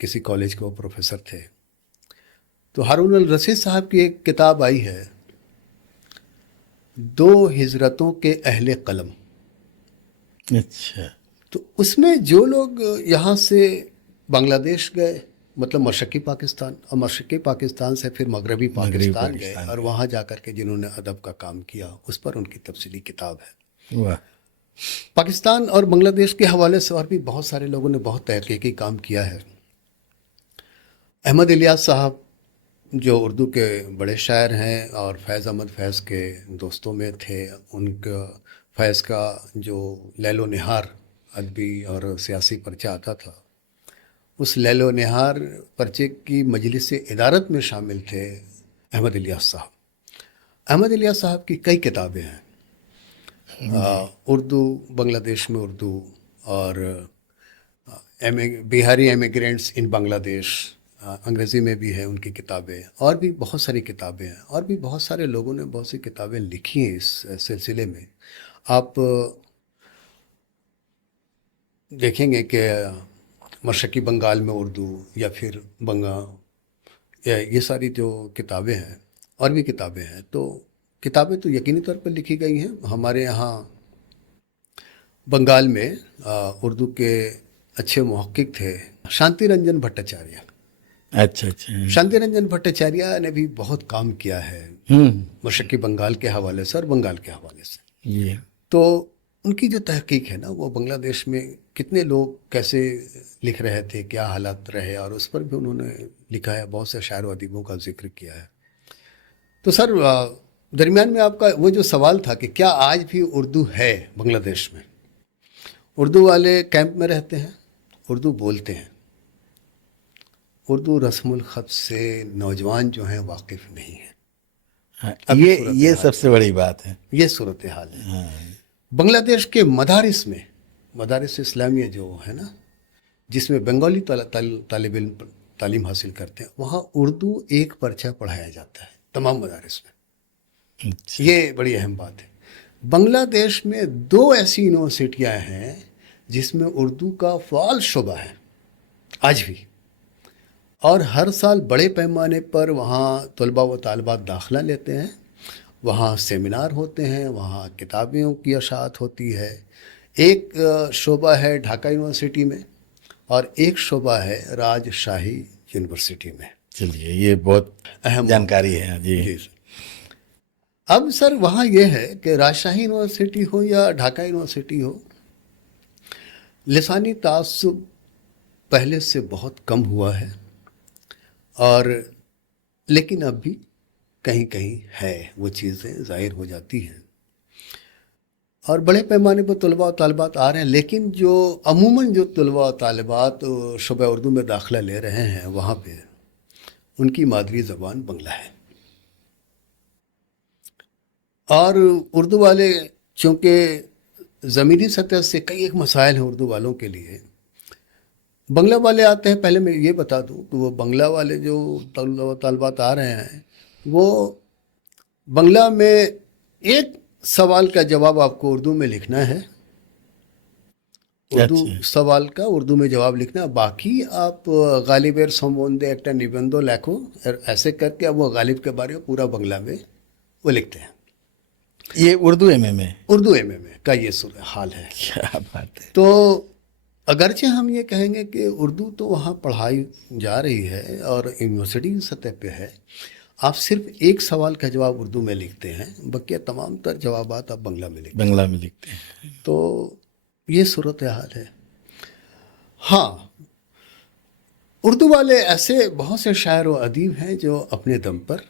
کسی کالج کے وہ پروفیسر تھے. تو ہارون الرشید صاحب کی ایک کتاب آئی ہے 2 ہجرتوں کے اہل قلم. اچھا. تو اس میں جو لوگ یہاں سے بنگلہ دیش گئے، مطلب مشرقی پاکستان، اور مشرقی پاکستان سے پھر مغربی پاکستان گئے اور وہاں جا کر کے جنہوں نے ادب کا کام کیا، اس پر ان کی تفصیلی کتاب ہے. واہ. پاکستان اور بنگلہ دیش کے حوالے سے اور بھی بہت سارے لوگوں نے بہت تحقیقی کام کیا ہے. احمد الیاس صاحب جو اردو کے بڑے شاعر ہیں اور فیض احمد فیض کے دوستوں میں تھے، ان کا فیض کا جو لیل و نہار ادبی اور سیاسی پرچہ آتا تھا، اس لیل و نہار پرچے کی مجلس ادارت میں شامل تھے احمد الیاس صاحب. احمد الیاس صاحب کی کئی کتابیں ہیں، اردو، بنگلہ دیش میں اردو، اور بہاری ایمیگرینٹس ان بنگلہ دیش، انگریزی میں بھی ہے ان کی کتابیں، اور بھی بہت ساری کتابیں ہیں، اور بھی بہت سارے لوگوں نے بہت سی کتابیں لکھی ہیں اس سلسلے میں. آپ دیکھیں گے کہ مشرقی بنگال میں اردو یا پھر یہ ساری جو کتابیں ہیں اور بھی کتابیں ہیں، تو کتابیں تو یقینی طور پر لکھی گئی ہیں. ہمارے یہاں بنگال میں اردو کے اچھے محقق تھے شانتی رنجن بھٹاچاریہ. اچھا اچھا. شانتی رنجن بھٹاچاریہ نے بھی بہت کام کیا ہے مشرقی بنگال کے حوالے سے اور بنگال کے حوالے سے. یہ تو ان کی جو تحقیق ہے نا وہ بنگلہ دیش میں کتنے لوگ کیسے لکھ رہے تھے، کیا حالات رہے، اور اس پر بھی انہوں نے لکھا ہے، بہت سے شاعر و ادیبوں کا ذکر کیا ہے۔ تو سر درمیان میں آپ کا وہ جو سوال تھا کہ کیا آج بھی اردو ہے بنگلہ دیش میں، اردو والے کیمپ میں رہتے ہیں، اردو بولتے ہیں، اردو رسم الخط سے نوجوان جو ہیں واقف نہیں ہیں۔ ہاں، ابھی یہ صورتحال سب سے بڑی بات ہے۔ یہ صورتحال ہے۔ ہاں، بنگلہ دیش کے مدارس میں، مدارس اسلامیہ جو ہے نا، جس میں بنگالی طالب علم تعلیم حاصل کرتے ہیں، وہاں اردو ایک پرچہ پڑھایا جاتا ہے تمام مدارس میں۔ اچھا، یہ بڑی اہم بات ہے۔ بنگلہ دیش میں 2 ایسی یونیورسٹیاں ہیں جس میں اردو کا فعال شعبہ ہے آج بھی، اور ہر سال بڑے پیمانے پر وہاں طلباء و طالبات داخلہ لیتے ہیں، وہاں سیمینار ہوتے ہیں، وہاں کتابوں کی اشاعت ہوتی ہے۔ ایک شعبہ ہے ڈھاکہ یونیورسٹی میں، اور ایک شعبہ ہے راج شاہی یونیورسٹی میں۔ چلیے، یہ بہت اہم جانکاری ہے جی۔ جی سر۔ اب سر وہاں یہ ہے کہ راجشاہی یونیورسٹی ہو یا ڈھاکہ یونیورسٹی ہو، لسانی تعصب پہلے سے بہت کم ہوا ہے، اور لیکن اب بھی کہیں کہیں ہے، وہ چیزیں ظاہر ہو جاتی ہیں، اور بڑے پیمانے پر طلباء و طالبات آ رہے ہیں، لیکن جو عموماً جو طلباء و طالبات شعبہ اردو میں داخلہ لے رہے ہیں، وہاں پہ ان کی مادری زبان بنگلہ ہے، اور اردو والے چونکہ زمینی سطح سے کئی ایک مسائل ہیں اردو والوں کے لیے، بنگلہ والے آتے ہیں۔ پہلے میں یہ بتا دوں کہ وہ بنگلہ والے جو طلباء و طالبات آ رہے ہیں، وہ بنگلہ میں ایک سوال کا جواب آپ کو اردو میں لکھنا ہے، اردو اچھا، سوال کا اردو میں جواب لکھنا، باقی آپ غالب سمبندے ایکٹا نبندو لکھو، ایسے کر کے اب وہ غالب کے بارے میں پورا بنگلہ میں وہ لکھتے ہیں۔ یہ اردو ایم اے میں؟ اردو ایم اے میں کا یہ حال ہے۔ کیا بات ہے! تو اگرچہ ہم یہ کہیں گے کہ اردو تو وہاں پڑھائی جا رہی ہے اور یونیورسٹی کی سطح پہ ہے، آپ صرف ایک سوال کا جواب اردو میں لکھتے ہیں، بقیہ تمام تر جوابات آپ بنگلہ میں لکھتے ہیں۔ بنگلہ میں لکھتے ہیں۔ تو یہ صورتحال ہے۔ ہاں، اردو والے ایسے بہت سے شاعر و ادیب ہیں جو اپنے دم پر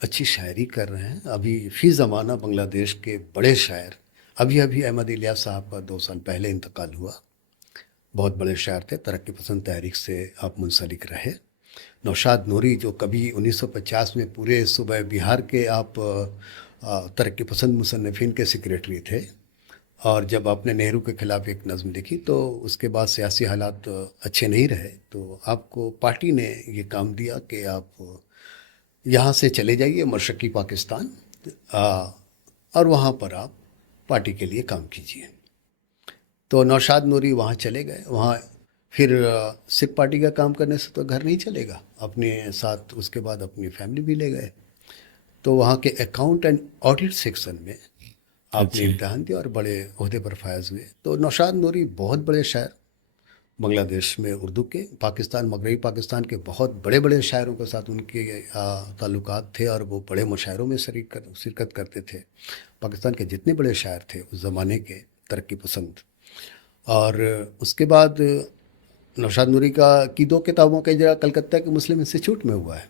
اچھی شاعری کر رہے ہیں۔ ابھی فی زمانہ بنگلہ دیش کے بڑے شاعر، ابھی احمد الیاس صاحب کا 2 سال پہلے انتقال ہوا، بہت بڑے شاعر تھے، ترقی پسند تحریک سے آپ منسلک رہے۔ نوشاد نوری جو کبھی 1950 میں پورے صوبہ بہار کے آپ ترقی پسند مصنفین کے سیکریٹری تھے، اور جب آپ نے نہرو کے خلاف ایک نظم لکھی تو اس کے بعد سیاسی حالات اچھے نہیں رہے، تو آپ کو پارٹی نے یہ کام دیا کہ آپ یہاں سے چلے جائیے مشرقی پاکستان، اور وہاں پر آپ پارٹی کے لیے کام کیجیے۔ تو نوشاد نوری وہاں چلے گئے، وہاں پھر سکھ پارٹی کا کام کرنے سے تو گھر نہیں چلے گا، اپنے ساتھ اس کے بعد اپنی فیملی بھی لے گئے، تو وہاں کے اکاؤنٹ اینڈ آڈٹ سیکشن میں آپ نے امتحان دیا اور بڑے عہدے پر فائز ہوئے۔ تو نوشاد نوری بہت بڑے شاعر بنگلہ دیش میں اردو کے، پاکستان، مغربی پاکستان کے بہت بڑے بڑے شاعروں کے ساتھ ان کے تعلقات تھے، اور وہ بڑے مشاعروں میں شرکت کرتے تھے۔ پاکستان کے جتنے بڑے شاعر تھے اس زمانے کے ترقی پسند، اور اس کے بعد نوشاد نوری کی 2 کتابوں کا اجرا کلکتہ کے مسلم انسٹیٹیوٹ میں ہوا ہے۔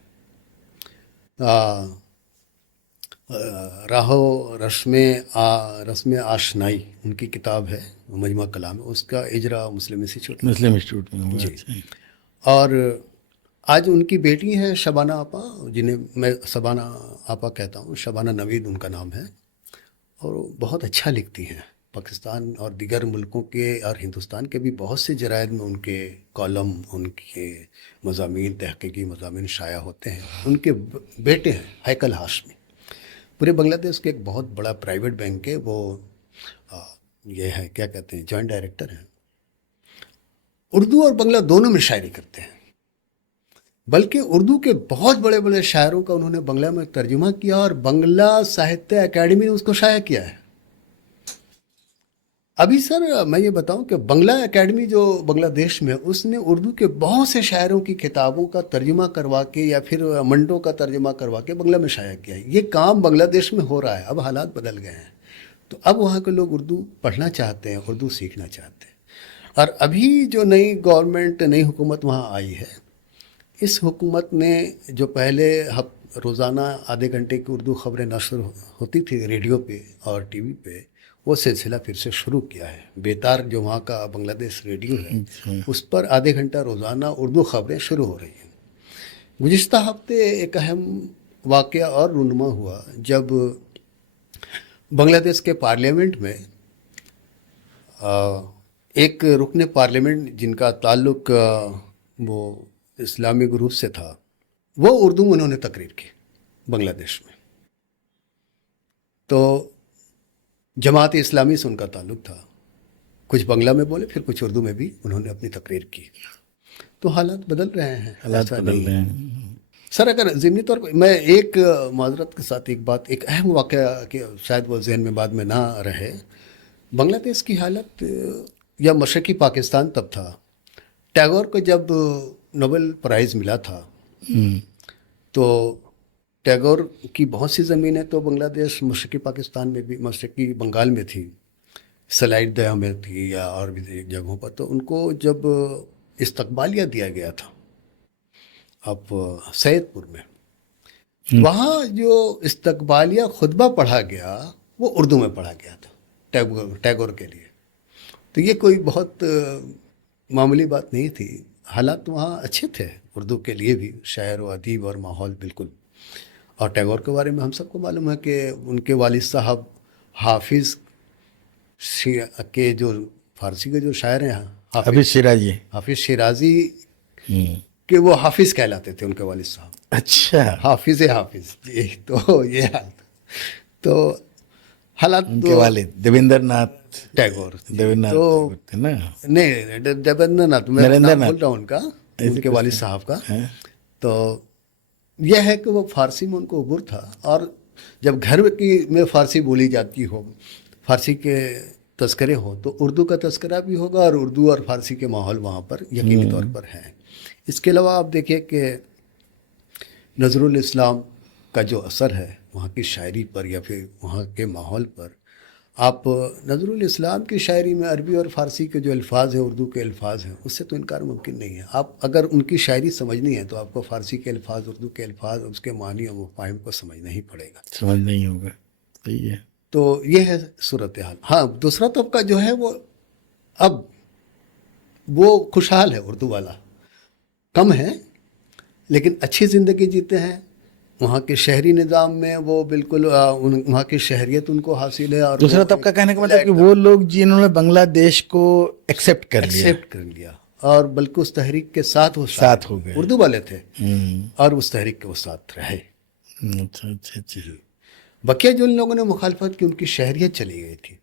راہو رسم آشنائی ان کی کتاب ہے، مجموعہ کلام ہے، اس کا اجرا مسلم انسٹیٹیوٹ میں ہوا۔ جی۔ اور آج ان کی بیٹی ہیں شبانہ آپا، جنہیں میں شبانہ آپا کہتا ہوں، شبانہ نوید ان کا نام ہے، اور وہ بہت اچھا لکھتی ہیں۔ پاکستان اور دیگر ملکوں کے اور ہندوستان کے بھی بہت سے جرائد میں ان کے کالم، ان کے مضامین، تحقیقی مضامین شائع ہوتے ہیں۔ ان کے بیٹے ہیں ہیکل ہاشمی، پورے بنگلہ دیش کے ایک بہت بڑا پرائیویٹ بینک ہے، وہ یہ ہے کیا کہتے ہیں، جوائنٹ ڈائریکٹر ہیں۔ اردو اور بنگلہ دونوں میں شاعری کرتے ہیں، بلکہ اردو کے بہت بڑے بڑے شاعروں کا انہوں نے بنگلہ میں ترجمہ کیا، اور بنگلہ ساہتیہ اکیڈمی نے اس کو شائع کیا ہے۔ ابھی سر میں یہ بتاؤں کہ بنگلہ اکیڈمی جو بنگلہ دیش میں، اس نے اردو کے بہت سے شاعروں کی کتابوں کا ترجمہ کروا کے یا پھر منڈوں کا ترجمہ کروا کے بنگلہ میں شائع کیا ہے۔ یہ کام بنگلہ دیش میں ہو رہا ہے، اب حالات بدل گئے ہیں، تو اب وہاں کے لوگ اردو پڑھنا چاہتے ہیں، اردو سیکھنا چاہتے ہیں۔ اور ابھی جو نئی گورنمنٹ نئی حکومت وہاں آئی ہے، اس حکومت نے جو پہلے روزانہ آدھے گھنٹے کی اردو خبریں نشر ہوتی تھی ریڈیو پہ اور ٹی وی پہ، وہ سلسلہ پھر سے شروع کیا ہے۔ بیتار جو وہاں کا بنگلہ دیش ریڈیو ہے، اس پر آدھے گھنٹہ روزانہ اردو خبریں شروع ہو رہی ہیں۔ گزشتہ ہفتے ایک اہم واقعہ اور رونما ہوا جب بنگلہ دیش کے پارلیمنٹ میں ایک رکن پارلیمنٹ جن کا تعلق وہ اسلامی گروپ سے تھا، وہ اردو میں انہوں نے تقریر کی بنگلہ دیش میں۔ تو جماعت اسلامی سے ان کا تعلق تھا، کچھ بنگلہ میں بولے، پھر کچھ اردو میں بھی انہوں نے اپنی تقریر کی۔ تو حالات بدل رہے ہیں، حالات ایسا بدل نہیں رہے ہے۔ ہیں۔ سر اگر ضمنی طور پر میں ایک معذرت کے ساتھ ایک بات، ایک اہم واقعہ کہ شاید وہ ذہن میں بعد میں نہ رہے، بنگلہ دیش کی حالت یا مشرقی پاکستان تب تھا، ٹیگور کو جب نوبل پرائز ملا تھا تو ٹیگور کی بہت سی زمینیں تو بنگلہ دیش مشرقی پاکستان میں بھی، مشرقی بنگال میں تھی، سلائٹ دیا میں تھی یا اور بھی جگہوں پر، تو ان کو جب استقبالیہ دیا گیا تھا اب سید پور میں، وہاں جو استقبالیہ خطبہ پڑھا گیا وہ اردو میں پڑھا گیا تھا ٹیگور کے لیے۔ تو یہ کوئی بہت معمولی بات نہیں تھی، حالات وہاں اچھے تھے اردو کے لیے بھی، شاعر و ادیب اور ماحول بالکل۔ اور ٹیگور کے بارے میں ہم سب کو معلوم ہے کہ ان کے والد صاحب حافظ کے جو فارسی کے جو شاعر ہیں، حافظ شیرازی۔ حافظ شیرازی کہ وہ حافظ کہلاتے تھے ان کے والد صاحب، اچھا، حافظ جی۔ تو یہ حال تھا۔ تو حالات ان کے والد دیویندر ناتھ ٹیگور دیویندر تو ناتھ تھے نا؟ نہیں، دیویندر ناتھ میں نریندر نام ناتھ بول رہا ہوں ان کا، ان کے والد صاحب کا۔ ہاں۔ تو یہ ہے کہ وہ فارسی میں ان کو عبور تھا، اور جب گھر میں فارسی بولی جاتی ہو، فارسی کے تذکرے ہوں، تو اردو کا تذکرہ بھی ہوگا، اور اردو اور فارسی کے ماحول وہاں پر یقینی طور پر ہیں۔ اس کے علاوہ آپ دیکھیں کہ نظر الاسلام کا جو اثر ہے وہاں کی شاعری پر یا پھر وہاں کے ماحول پر، آپ نظر الاسلام کی شاعری میں عربی اور فارسی کے جو الفاظ ہیں، اردو کے الفاظ ہیں، اس سے تو انکار ممکن نہیں ہے۔ آپ اگر ان کی شاعری سمجھنی ہے تو آپ کو فارسی کے الفاظ، اردو کے الفاظ، اس کے معنی اور مفاہیم کو سمجھنا ہی پڑے گا، سمجھ نہیں ہوگا، صحیح ہے۔ تو یہ ہے صورتحال۔ ہاں، دوسرا طبقہ جو ہے وہ اب وہ خوشحال ہے، اردو والا کم ہے لیکن اچھی زندگی جیتے ہیں، وہاں کے شہری نظام میں وہ بالکل وہاں کی شہریت ان کو حاصل ہے۔ اور دوسرا طبقہ کہنے کا مطلب کہ وہ لوگ جنہوں نے بنگلہ دیش کو ایکسیپٹ کر لیا اور بلکہ اس تحریک کے ساتھ وہ ساتھ ہو گئے، اردو والے تھے اور اس تحریک کے وہ ساتھ رہے۔ اچھا اچھا اچھا۔ بقیہ جو ان لوگوں نے مخالفت کی، ان کی شہریت چلی گئی تھی،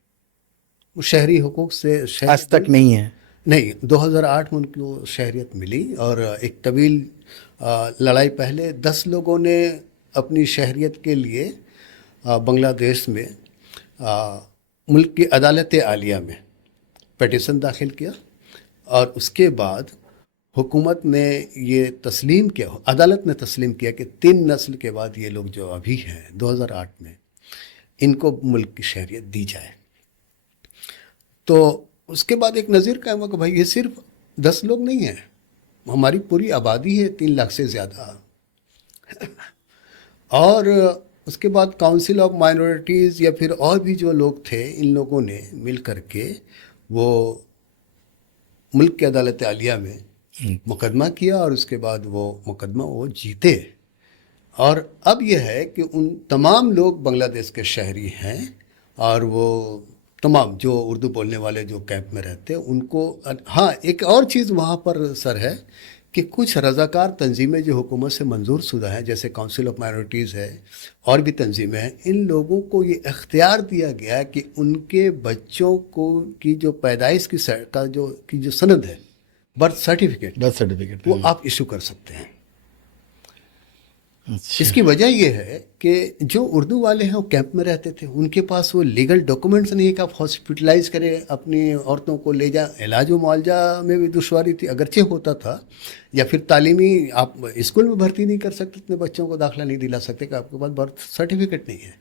وہ شہری حقوق سے آج تک نہیں ہے۔ نہیں، 2008 میں ان کو شہریت ملی، اور ایک طویل لڑائی پہلے 10 لوگوں نے اپنی شہریت کے لیے بنگلہ دیش میں ملک کی عدالت عالیہ میں پیٹیشن داخل کیا، اور اس کے بعد حکومت نے یہ تسلیم کیا، عدالت نے تسلیم کیا کہ 3 نسل کے بعد یہ لوگ جو ابھی ہیں 2008 میں، ان کو ملک کی شہریت دی جائے۔ تو اس کے بعد ایک نظیر قائم ہوا کہ بھائی یہ صرف 10 لوگ نہیں ہیں، ہماری پوری آبادی ہے 3 لاکھ سے زیادہ۔ اور اس کے بعد کاؤنسل آف مائنورٹیز یا پھر اور بھی جو لوگ تھے، ان لوگوں نے مل کر کے وہ ملک کی عدالت عالیہ میں مقدمہ کیا، اور اس کے بعد وہ مقدمہ وہ جیتے۔ اور اب یہ ہے کہ ان تمام لوگ بنگلہ دیش کے شہری ہیں، اور وہ تمام جو اردو بولنے والے جو کیمپ میں رہتے ہیں ان کو، ہاں ایک اور چیز وہاں پر سر ہے کہ کچھ رضاکار تنظیمیں جو حکومت سے منظور شدہ ہیں، جیسے کاؤنسل آف مائنورٹیز ہے اور بھی تنظیمیں ہیں، ان لوگوں کو یہ اختیار دیا گیا کہ ان کے بچوں کو کی جو پیدائش کی جو سند ہے، برتھ سرٹیفکیٹ، وہ آپ ایشو کر سکتے ہیں۔ اس کی وجہ یہ ہے کہ جو اردو والے ہیں وہ کیمپ میں رہتے تھے، ان کے پاس وہ لیگل ڈاکومنٹس نہیں کہ آپ ہاسپٹلائز کریں اپنی عورتوں کو لے جائیں، علاج و معالجہ میں بھی دشواری تھی اگرچہ ہوتا تھا، یا پھر تعلیمی آپ اسکول میں بھرتی نہیں کر سکتے، اپنے بچوں کو داخلہ نہیں دلا سکتے کہ آپ کے پاس برتھ سرٹیفکیٹ نہیں ہے،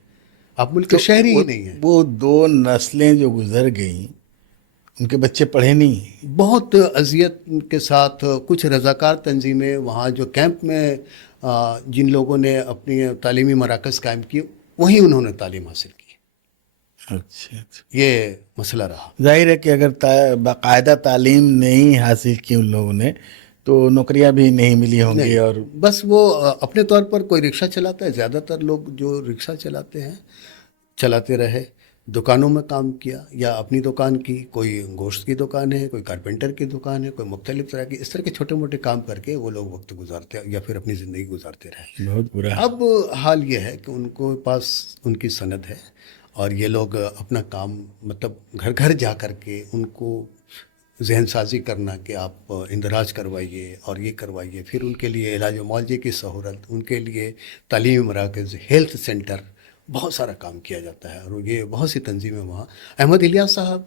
آپ ملک کے شہری ہی نہیں ہیں۔ وہ 2 نسلیں جو گزر گئیں ان کے بچے پڑھے نہیں؟ بہت اذیت کے ساتھ کچھ رضاکار تنظیمیں وہاں جو کیمپ میں جن لوگوں نے اپنی تعلیمی مراکز قائم کیے وہیں انہوں نے تعلیم حاصل کی. اچھا اچھا. یہ مسئلہ رہا. ظاہر ہے کہ اگر باقاعدہ تعلیم نہیں حاصل کی ان لوگوں نے تو نوکریاں بھی نہیں ملی ہوں گی. نہیں، اور بس وہ اپنے طور پر کوئی رکشہ چلاتا ہے. زیادہ تر لوگ جو رکشہ چلاتے ہیں چلاتے رہے، دکانوں میں کام کیا یا اپنی دکان کی، کوئی گوشت کی دکان ہے، کوئی کارپینٹر کی دکان ہے، کوئی مختلف طرح کی اس طرح کے چھوٹے موٹے کام کر کے وہ لوگ وقت گزارتے یا پھر اپنی زندگی گزارتے رہے. بہت برا. اب حال یہ ہے کہ ان کو پاس ان کی سند ہے اور یہ لوگ اپنا کام مطلب گھر گھر جا کر کے ان کو ذہن سازی کرنا کہ آپ اندراج کروائیے اور یہ کروائیے، پھر ان کے لیے علاج و معالجے کی سہولت، ان کے لیے تعلیمی مراکز، ہیلتھ سینٹر، بہت سارا کام کیا جاتا ہے. اور یہ بہت سی تنظیمیں وہاں، احمد الیاس صاحب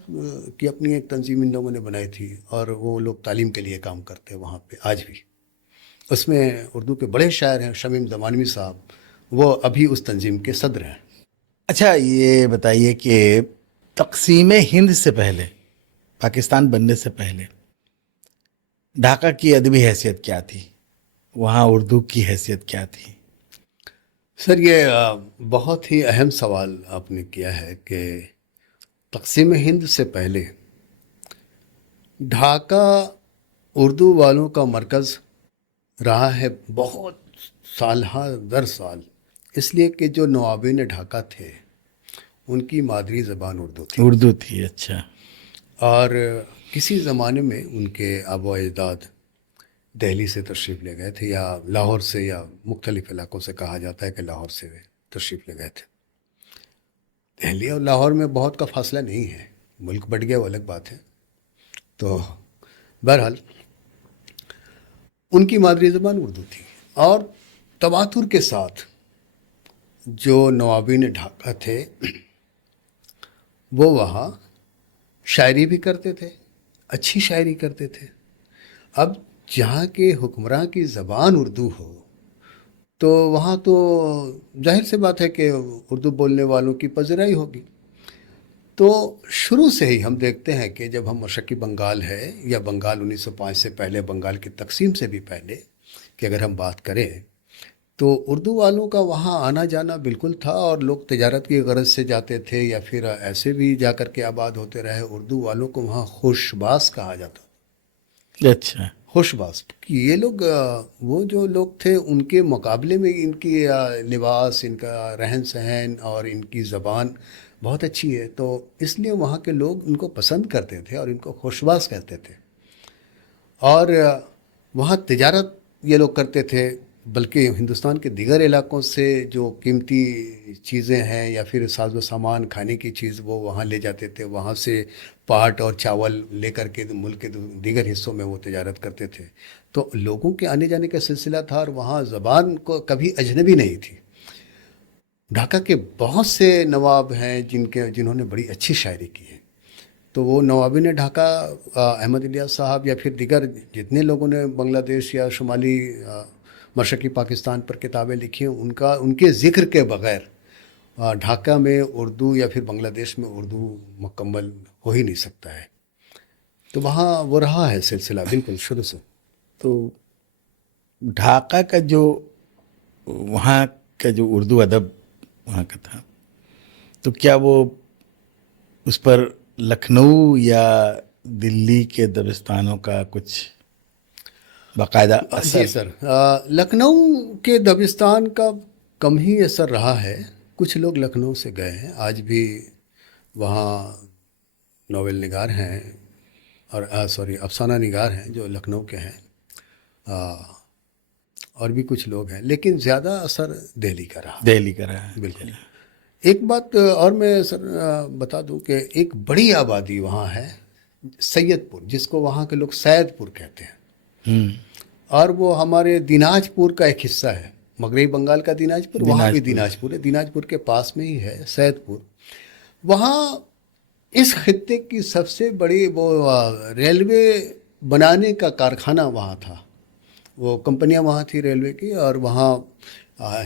کی اپنی ایک تنظیم ان لوگوں نے بنائی تھی اور وہ لوگ تعلیم کے لیے کام کرتے ہیں وہاں پہ آج بھی. اس میں اردو کے بڑے شاعر ہیں شمیم زمانوی صاحب، وہ ابھی اس تنظیم کے صدر ہیں. اچھا یہ بتائیے کہ تقسیم ہند سے پہلے، پاکستان بننے سے پہلے ڈھاکہ کی ادبی حیثیت کیا تھی؟ وہاں اردو کی حیثیت کیا تھی؟ سر یہ بہت ہی اہم سوال آپ نے کیا ہے کہ تقسیم ہند سے پہلے ڈھاکہ اردو والوں کا مرکز رہا ہے بہت سالہ در سال، اس لیے کہ جو نوابین ڈھاکہ تھے ان کی مادری زبان اردو تھی. اردو تھی. اچھا. اور کسی زمانے میں ان کے آبا و اجداد دہلی سے تشریف لے گئے تھے یا لاہور سے، یا مختلف علاقوں سے کہا جاتا ہے کہ لاہور سے تشریف لے گئے تھے. دہلی اور لاہور میں بہت کا فاصلہ نہیں ہے، ملک بٹ گیا وہ الگ بات ہے. تو بہرحال ان کی مادری زبان اردو تھی اور تواتر کے ساتھ جو نوابین ڈھاکہ تھے وہ وہاں شاعری بھی کرتے تھے، اچھی شاعری کرتے تھے. اب جہاں کے حکمراں کی زبان اردو ہو تو وہاں تو ظاہر سی بات ہے کہ اردو بولنے والوں کی پذیرائی ہوگی. تو شروع سے ہی ہم دیکھتے ہیں کہ جب ہم مشرقی بنگال ہے یا بنگال 1905 سے پہلے، بنگال کی تقسیم سے بھی پہلے کہ اگر ہم بات کریں تو اردو والوں کا وہاں آنا جانا بالکل تھا اور لوگ تجارت کی غرض سے جاتے تھے یا پھر ایسے بھی جا کر کے آباد ہوتے رہے. اردو والوں کو وہاں خوشباز کہا جاتا. اچھا. خوشباز یہ لوگ، وہ جو لوگ تھے ان کے مقابلے میں ان کی لباس، ان کا رہن سہن اور ان کی زبان بہت اچھی ہے، تو اس لیے وہاں کے لوگ ان کو پسند کرتے تھے اور ان کو خوشباز کہتے تھے. اور وہاں تجارت یہ لوگ کرتے تھے، بلکہ ہندوستان کے دیگر علاقوں سے جو قیمتی چیزیں ہیں یا پھر ساز و سامان کھانے کی چیز وہ وہاں لے جاتے تھے. وہاں سے پاٹ اور چاول لے کر کے ملک کے دیگر حصوں میں وہ تجارت کرتے تھے. تو لوگوں کے آنے جانے کا سلسلہ تھا اور وہاں زبان کو کبھی اجنبی نہیں تھی. ڈھاکہ کے بہت سے نواب ہیں جنہوں نے بڑی اچھی شاعری کی ہے. تو وہ نوابین ڈھاکہ، احمد الیاس صاحب یا پھر دیگر جتنے لوگوں نے بنگلہ دیش یا شمالی مشرقی پاکستان پر کتابیں لکھی ہیں، ان کے ذکر کے بغیر ڈھاکہ میں اردو یا پھر بنگلہ دیش میں اردو مکمل ہو ہی نہیں سکتا ہے. تو وہاں وہ رہا ہے سلسلہ بالکل شروع سے. تو ڈھاکہ کا جو وہاں کا جو اردو ادب وہاں کا تھا، تو کیا وہ اس پر لکھنؤ یا دلی کے دبستانوں کا کچھ باقاعدہ اثر؟ جی سر، لکھنؤ کے دبستان کا کم ہی اثر رہا ہے. کچھ لوگ لکھنؤ سے گئے ہیں، آج بھی وہاں ناول نگار ہیں اور افسانہ نگار ہیں جو لکھنؤ کے ہیں، اور بھی کچھ لوگ ہیں، لیکن زیادہ اثر دہلی کا رہا. دہلی کا رہا ہے. بالکل. ایک بات اور میں سر بتا دوں کہ ایک بڑی آبادی وہاں ہے سید پور، جس کو وہاں کے لوگ سید پور کہتے ہیں. اور وہ ہمارے دیناج پور کا ایک حصہ ہے، مغربی بنگال کا دیناج پور، وہاں بھی دیناج پور ہے. دیناج پور کے پاس میں ہی ہے سید پور. وہاں اس خطے کی سب سے بڑی وہ ریلوے بنانے کا کارخانہ وہاں تھا. وہ کمپنیاں وہاں تھی ریلوے کی، اور وہاں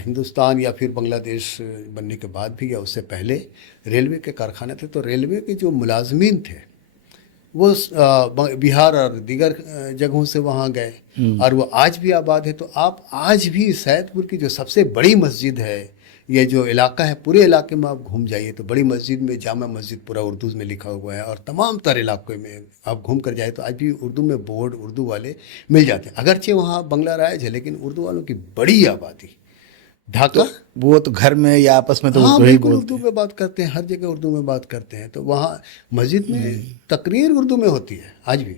ہندوستان یا پھر بنگلہ دیش بننے کے بعد بھی یا اس سے پہلے ریلوے کے کارخانے تھے. تو ریلوے کے جو ملازمین تھے وہ بہار اور دیگر جگہوں سے وہاں گئے اور وہ آج بھی آباد ہے. تو آپ آج بھی سید پور کی جو سب سے بڑی مسجد ہے، یہ جو علاقہ ہے، پورے علاقے میں آپ گھوم جائیے تو بڑی مسجد میں جامع مسجد پورا اردو میں لکھا ہوا ہے، اور تمام تر علاقے میں آپ گھوم کر جائے تو آج بھی اردو میں بورڈ اردو والے مل جاتے ہیں. اگرچہ وہاں بنگلہ رائج ہے لیکن اردو والوں کی بڑی آبادی. ڈھاکہ، وہ تو گھر میں یا آپس میں تو ہاں اردو ہی بالکل بولتے اردو ہیں. میں بات کرتے ہیں، ہر جگہ اردو میں بات کرتے ہیں. تو وہاں مسجد میں تقریر اردو میں ہوتی ہے آج بھی.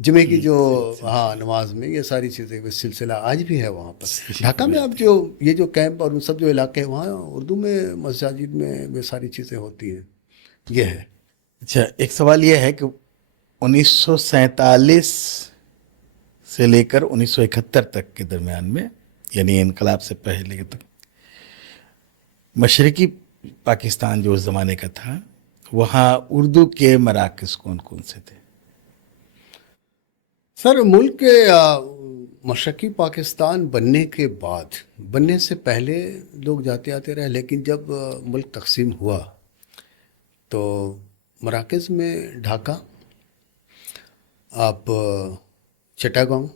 جمعے کی جو ہاں نماز میں یہ ساری چیزیں وہ سلسلہ آج بھی ہے وہاں پر. ڈھاکہ میں اب جو یہ جو کیمپ اور سب جو علاقے ہیں وہاں اردو میں مساجد میں وہ ساری چیزیں ہوتی ہیں. یہ ہے. اچھا، ایک سوال یہ ہے کہ 1947 سے لے کر 1971 تک کے درمیان میں، یعنی انقلاب سے پہلے تک، مشرقی پاکستان جو اس زمانے کا تھا، وہاں اردو کے مراکز کون کون سے تھے؟ سر ملک کے مشرقی پاکستان بننے کے بعد، بننے سے پہلے لوگ جاتے آتے رہے، لیکن جب ملک تقسیم ہوا تو مراکز میں ڈھاکہ، آپ چٹاگاؤں،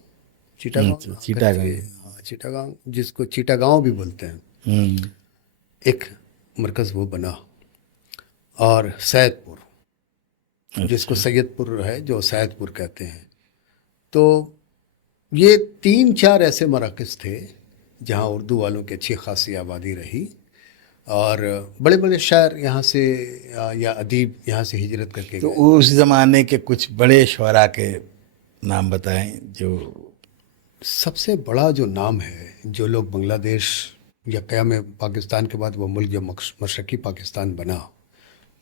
چیٹاگنگ. چٹاگاؤں جس کو چیٹاگاؤں بھی بولتے ہیں، ہوں. ایک مرکز وہ بنا، اور سید پور جس کو سید پور ہے جو سید پور کہتے ہیں. تو یہ 3-4 ایسے مراکز تھے جہاں اردو والوں کی اچھی خاصی آبادی رہی، اور بڑے بڑے شاعر یہاں سے یا ادیب یہاں سے ہجرت کر کے تو گئے. اس زمانے کے کچھ بڑے شعراء کے نام بتائیں جو. سب سے بڑا جو نام ہے، جو لوگ بنگلہ دیش یا قیام پاکستان کے بعد وہ ملک جو مشرقی پاکستان بنا،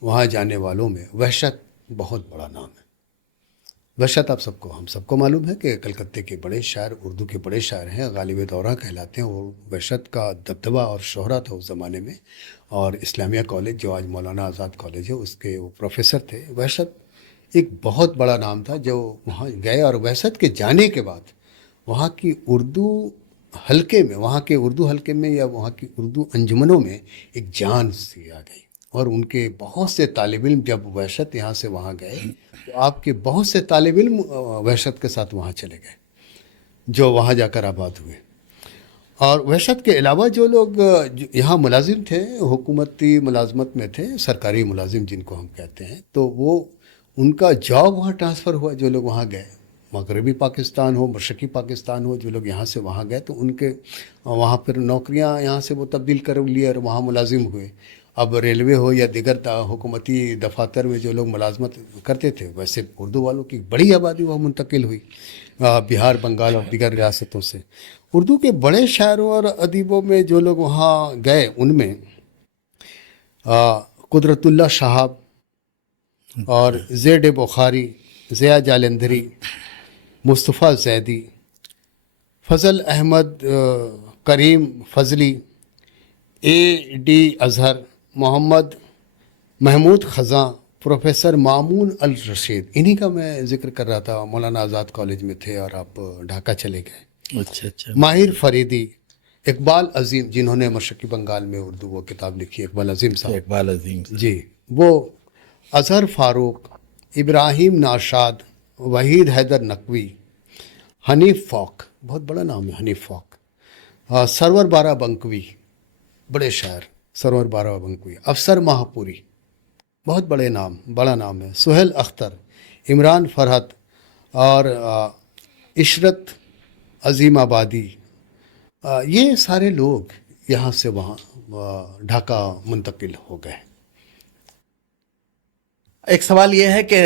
وہاں جانے والوں میں وحشت بہت بڑا نام ہے. وحشت آپ سب کو، ہم سب کو معلوم ہے کہ کلکتے کے بڑے شاعر، اردو کے بڑے شاعر ہیں، غالب دورہ کہلاتے ہیں. وہ وحشت کا دبدبہ اور شہرت تھا اس زمانے میں. اور اسلامیہ کالج جو آج مولانا آزاد کالج ہے اس کے وہ پروفیسر تھے. وحشت ایک بہت بڑا نام تھا. جو وہاں گئے اور وحشت کے جانے کے بعد وہاں کی اردو حلقے میں، وہاں کے اردو حلقے میں یا وہاں کی اردو انجمنوں میں ایک جان سی آ گئی. اور ان کے بہت سے طالب علم جب وحشت یہاں سے وہاں گئے تو آپ کے بہت سے طالب علم وحشت کے ساتھ وہاں چلے گئے، جو وہاں جا کر آباد ہوئے. اور وحشت کے علاوہ جو لوگ یہاں ملازم تھے، حکومتی ملازمت میں تھے، سرکاری ملازم جن کو ہم کہتے ہیں، تو وہ ان کا جاب وہاں ٹرانسفر ہوا. جو لوگ وہاں گئے، مغربی پاکستان ہو، مشرقی پاکستان ہو، جو لوگ یہاں سے وہاں گئے تو ان کے وہاں پھر نوکریاں یہاں سے وہ تبدیل کر لیے اور وہاں ملازم ہوئے. اب ریلوے ہو یا دیگر حکومتی دفاتر میں جو لوگ ملازمت کرتے تھے، ویسے اردو والوں کی بڑی آبادی وہاں منتقل ہوئی بہار، بنگال اور دیگر ریاستوں سے. اردو کے بڑے شاعروں اور ادیبوں میں جو لوگ وہاں گئے ان میں قدرت اللہ شہاب اور زید بخاری، ضیاء جالندھری، مصطفیٰ زیدی، فضل احمد کریم فضلی، اے ڈی اظہر، محمد محمود خزاں، پروفیسر مامون الرشید. انہی کا میں ذکر کر رہا تھا. مولانا آزاد کالج میں تھے اور آپ ڈھاکہ چلے گئے. اچھا اچھا. ماہر فریدی، اقبال عظیم جنہوں نے مشرقی بنگال میں اردو وہ کتاب لکھی، اقبال عظیم صاحب، اقبال عظیم صاحب. جی وہ، اظہر فاروق، ابراہیم ناشاد، وحید حیدر نقوی، حنیف فاق، بہت بڑا نام ہے حنیف فاق، سرور بارہ بنکوی، بڑے شاعر سرور بارہ بنکوی، افسر ماہپوری، بہت بڑا نام ہے، سہیل اختر، عمران فرحت اور عشرت عظیم آبادی. یہ سارے لوگ یہاں سے وہاں ڈھاکہ منتقل ہو گئے. ایک سوال یہ ہے کہ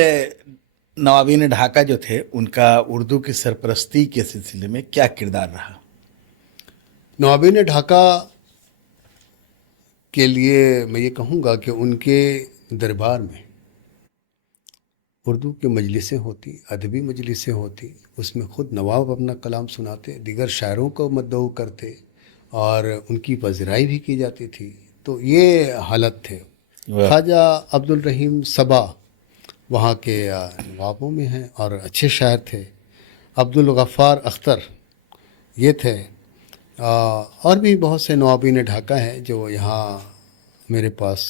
نوابین ڈھاکہ جو تھے ان کا اردو کی سرپرستی کے سلسلے میں کیا کردار رہا؟ نوابین ڈھاکہ کے لیے میں یہ کہوں گا کہ ان کے دربار میں اردو کی مجلسیں ہوتی، ادبی مجلسیں ہوتی. اس میں خود نواب اپنا کلام سناتے، دیگر شاعروں کو مدعو کرتے اور ان کی پذیرائی بھی کی جاتی تھی. تو یہ حالت تھے. خواجہ عبدالرحیم صبا وہاں کے نوابوں میں ہیں اور اچھے شاعر تھے. عبدالغفار اختر یہ تھے. اور بھی بہت سے نوابین ڈھاکہ ہیں جو یہاں میرے پاس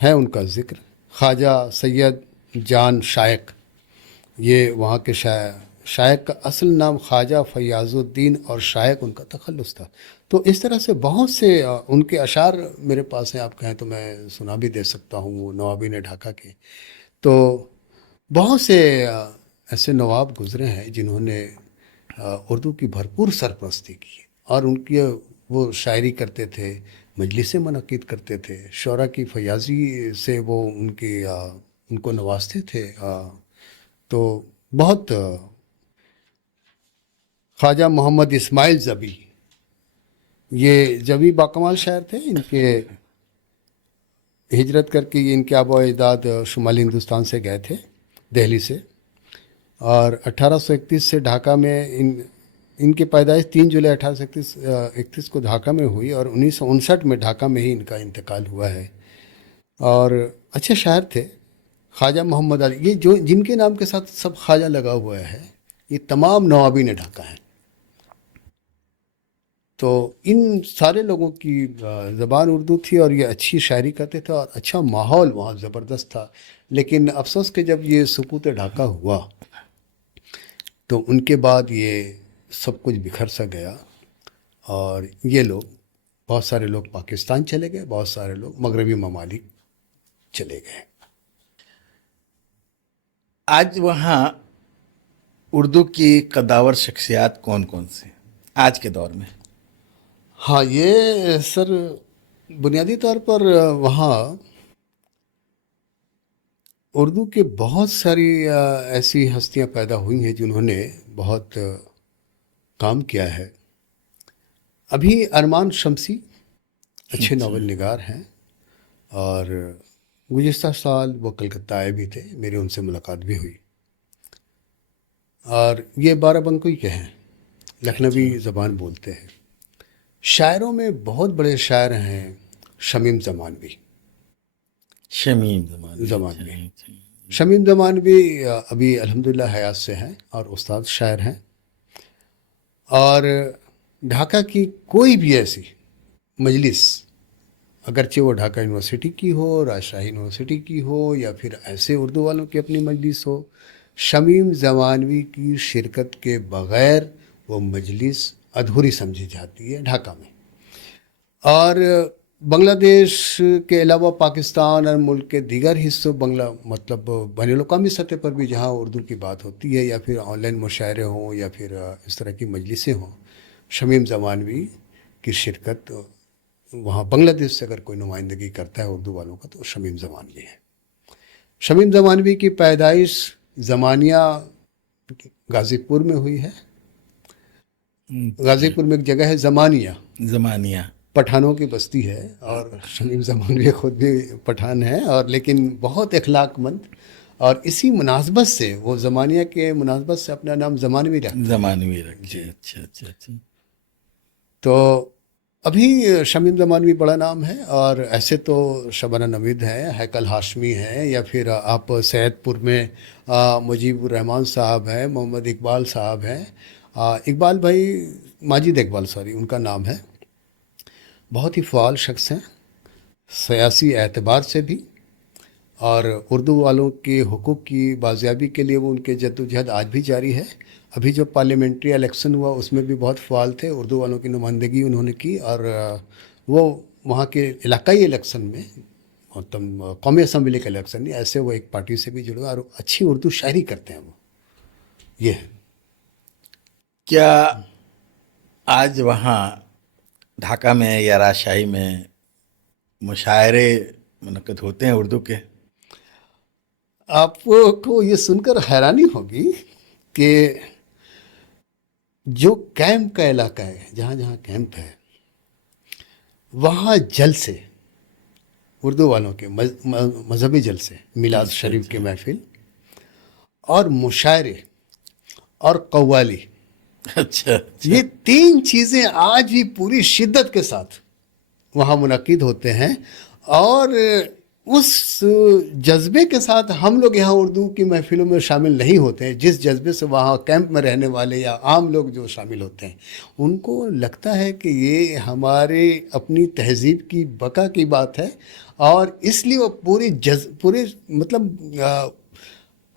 ہے ان کا ذکر. خواجہ سید جان شائق، یہ وہاں کے شائق کا اصل نام خواجہ فیاض الدین اور شائق ان کا تخلص تھا۔ تو اس طرح سے بہت سے ان کے اشعار میرے پاس ہیں، آپ کہیں تو میں سنا بھی دے سکتا ہوں، نوابین ڈھاکہ کے۔ تو بہت سے ایسے نواب گزرے ہیں جنہوں نے اردو کی بھرپور سرپرستی کی، اور ان کی وہ شاعری کرتے تھے، مجلسیں منعقد کرتے تھے، شعراء کی فیاضی سے وہ ان کو نوازتے تھے۔ تو بہت خواجہ محمد اسماعیل زبی، یہ جبی باکمال شاعر تھے، ان کے ہجرت کر کے ان کے آباء و اجداد شمالی ہندوستان سے گئے تھے، دہلی سے، اور 1831 سے ڈھاکہ میں ان کی پیدائش 3 جولائی 1831 کو ڈھاکہ میں ہوئی، اور 1959 میں ڈھاکہ میں ہی ان کا انتقال ہوا ہے۔ اور اچھے شاعر تھے خواجہ محمد علی، یہ جو جن کے نام کے ساتھ سب خواجہ لگا ہوا ہے، یہ تمام نوابین ڈھاکہ ہیں۔ تو ان سارے لوگوں کی زبان اردو تھی، اور یہ اچھی شاعری کرتے تھے، اور اچھا ماحول وہاں زبردست تھا۔ لیکن افسوس کہ جب یہ سقوط ڈھاکہ ہوا تو ان کے بعد یہ سب کچھ بکھر سا گیا، اور یہ لوگ، بہت سارے لوگ پاکستان چلے گئے، بہت سارے لوگ مغربی ممالک چلے گئے۔ آج وہاں اردو کی قداور شخصیات کون کون سے آج کے دور میں؟ ہاں، یہ سر بنیادی طور پر وہاں اردو کے بہت ساری ایسی ہستیاں پیدا ہوئی ہیں جنہوں نے بہت کام کیا ہے۔ ابھی ارمان شمسی اچھے ناول نگار ہیں، اور گزشتہ سال وہ کلکتہ آئے بھی تھے، میری ان سے ملاقات بھی ہوئی، اور یہ بارہ بنکوئی کے ہیں، لکھنوی زبان بولتے ہیں۔ شاعروں میں بہت بڑے شاعر ہیں شمیم زمانوی۔ شمیم زمانوی شمیم زمانوی ابھی الحمدللہ حیات سے ہیں، اور استاد شاعر ہیں۔ اور ڈھاکہ کی کوئی بھی ایسی مجلس، اگرچہ وہ ڈھاکہ یونیورسٹی کی ہو، راجشاہی یونیورسٹی کی ہو، یا پھر ایسے اردو والوں کی اپنی مجلس ہو، شمیم زمانوی کی شرکت کے بغیر وہ مجلس ادھوری سمجھی جاتی ہے ڈھاکہ میں۔ اور بنگلہ دیش کے علاوہ پاکستان اور ملک کے دیگر حصوں، مطلب بین الاقوامی سطح پر بھی جہاں اردو کی بات ہوتی ہے، یا پھر آن لائن مشاعرے ہوں، یا پھر اس طرح کی مجلسیں ہوں، شمیم زمانوی کی شرکت وہاں بنگلہ دیش سے اگر کوئی نمائندگی کرتا ہے اردو والوں کا تو شمیم زمانوی ہے۔ شمیم زمانوی کی پیدائش زمانیہ غازی پور میں ہوئی ہے۔ غازی پور میں ایک جگہ ہے زمانیہ، پٹھانوں کی بستی ہے، اور شمیم زمانوی خود بھی پٹھان ہے، اور لیکن بہت اخلاق مند، اور اسی مناسبت سے وہ زمانیہ کے مناسبت سے اپنا نام زمانوی رکھتے۔ اچھا۔ تو ابھی شمیم زمانوی بڑا نام ہے، اور ایسے تو شبانہ نوید ہے، ہیکل ہاشمی ہے، یا پھر آپ سید پور میں مجیب الرحمان صاحب ہیں، محمد اقبال صاحب ہیں، اقبال بھائی، ماجد اقبال ان کا نام ہے۔ بہت ہی فعال شخص ہیں سیاسی اعتبار سے بھی، اور اردو والوں کے حقوق کی بازیابی کے لیے وہ ان کے جد و جہد آج بھی جاری ہے۔ ابھی جو پارلیمنٹری الیکشن ہوا اس میں بھی بہت فعال تھے، اردو والوں کی نمائندگی انہوں نے کی، اور وہ وہاں کے علاقائی الیکشن میں، مطلب قومی اسمبلی کا الیکشن نہیں، ایسے وہ ایک پارٹی سے بھی جڑے، اور اچھی اردو شاعری کرتے ہیں وہ، یہ ہے۔ کیا آج وہاں ڈھاکہ میں یا راجشاہی میں مشاعرے منعقد ہوتے ہیں اردو کے؟ آپ کو یہ سن کر حیرانی ہوگی کہ جو کیمپ کا علاقہ ہے، جہاں جہاں کیمپ ہے، وہاں جلسے اردو والوں کے مذہبی جلسے، میلاد شریف کے محفل، اور مشاعرے، اور قوالی، اچھا، یہ 3 چیزیں آج بھی پوری شدت کے ساتھ وہاں منعقد ہوتے ہیں۔ اور اس جذبے کے ساتھ ہم لوگ یہاں اردو کی محفلوں میں شامل نہیں ہوتے ہیں، جس جذبے سے وہاں کیمپ میں رہنے والے یا عام لوگ جو شامل ہوتے ہیں، ان کو لگتا ہے کہ یہ ہمارے اپنی تہذیب کی بقا کی بات ہے، اور اس لیے وہ پورے مطلب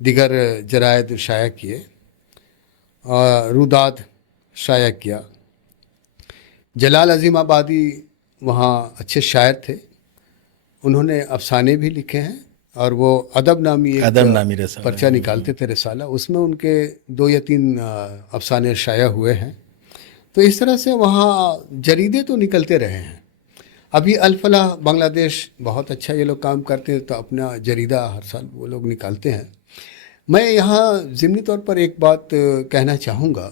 دیگر جرائد شائع کیے، روداد شائع کیا۔ جلال عظیم آبادی وہاں اچھے شاعر تھے، انہوں نے افسانے بھی لکھے ہیں، اور وہ ادب نامی ایک ادب نامی رسالہ پرچہ نکالتے تھے، رسالہ، اس میں ان کے 2 یا 3 افسانے شائع ہوئے ہیں۔ تو اس طرح سے وہاں جریدے تو نکلتے رہے ہیں۔ ابھی الفلاح بنگلہ دیش بہت اچھا یہ لوگ کام کرتے ہیں، تو اپنا جریدہ ہر سال وہ لوگ نکالتے ہیں۔ میں یہاں ضمنی طور پر ایک بات کہنا چاہوں گا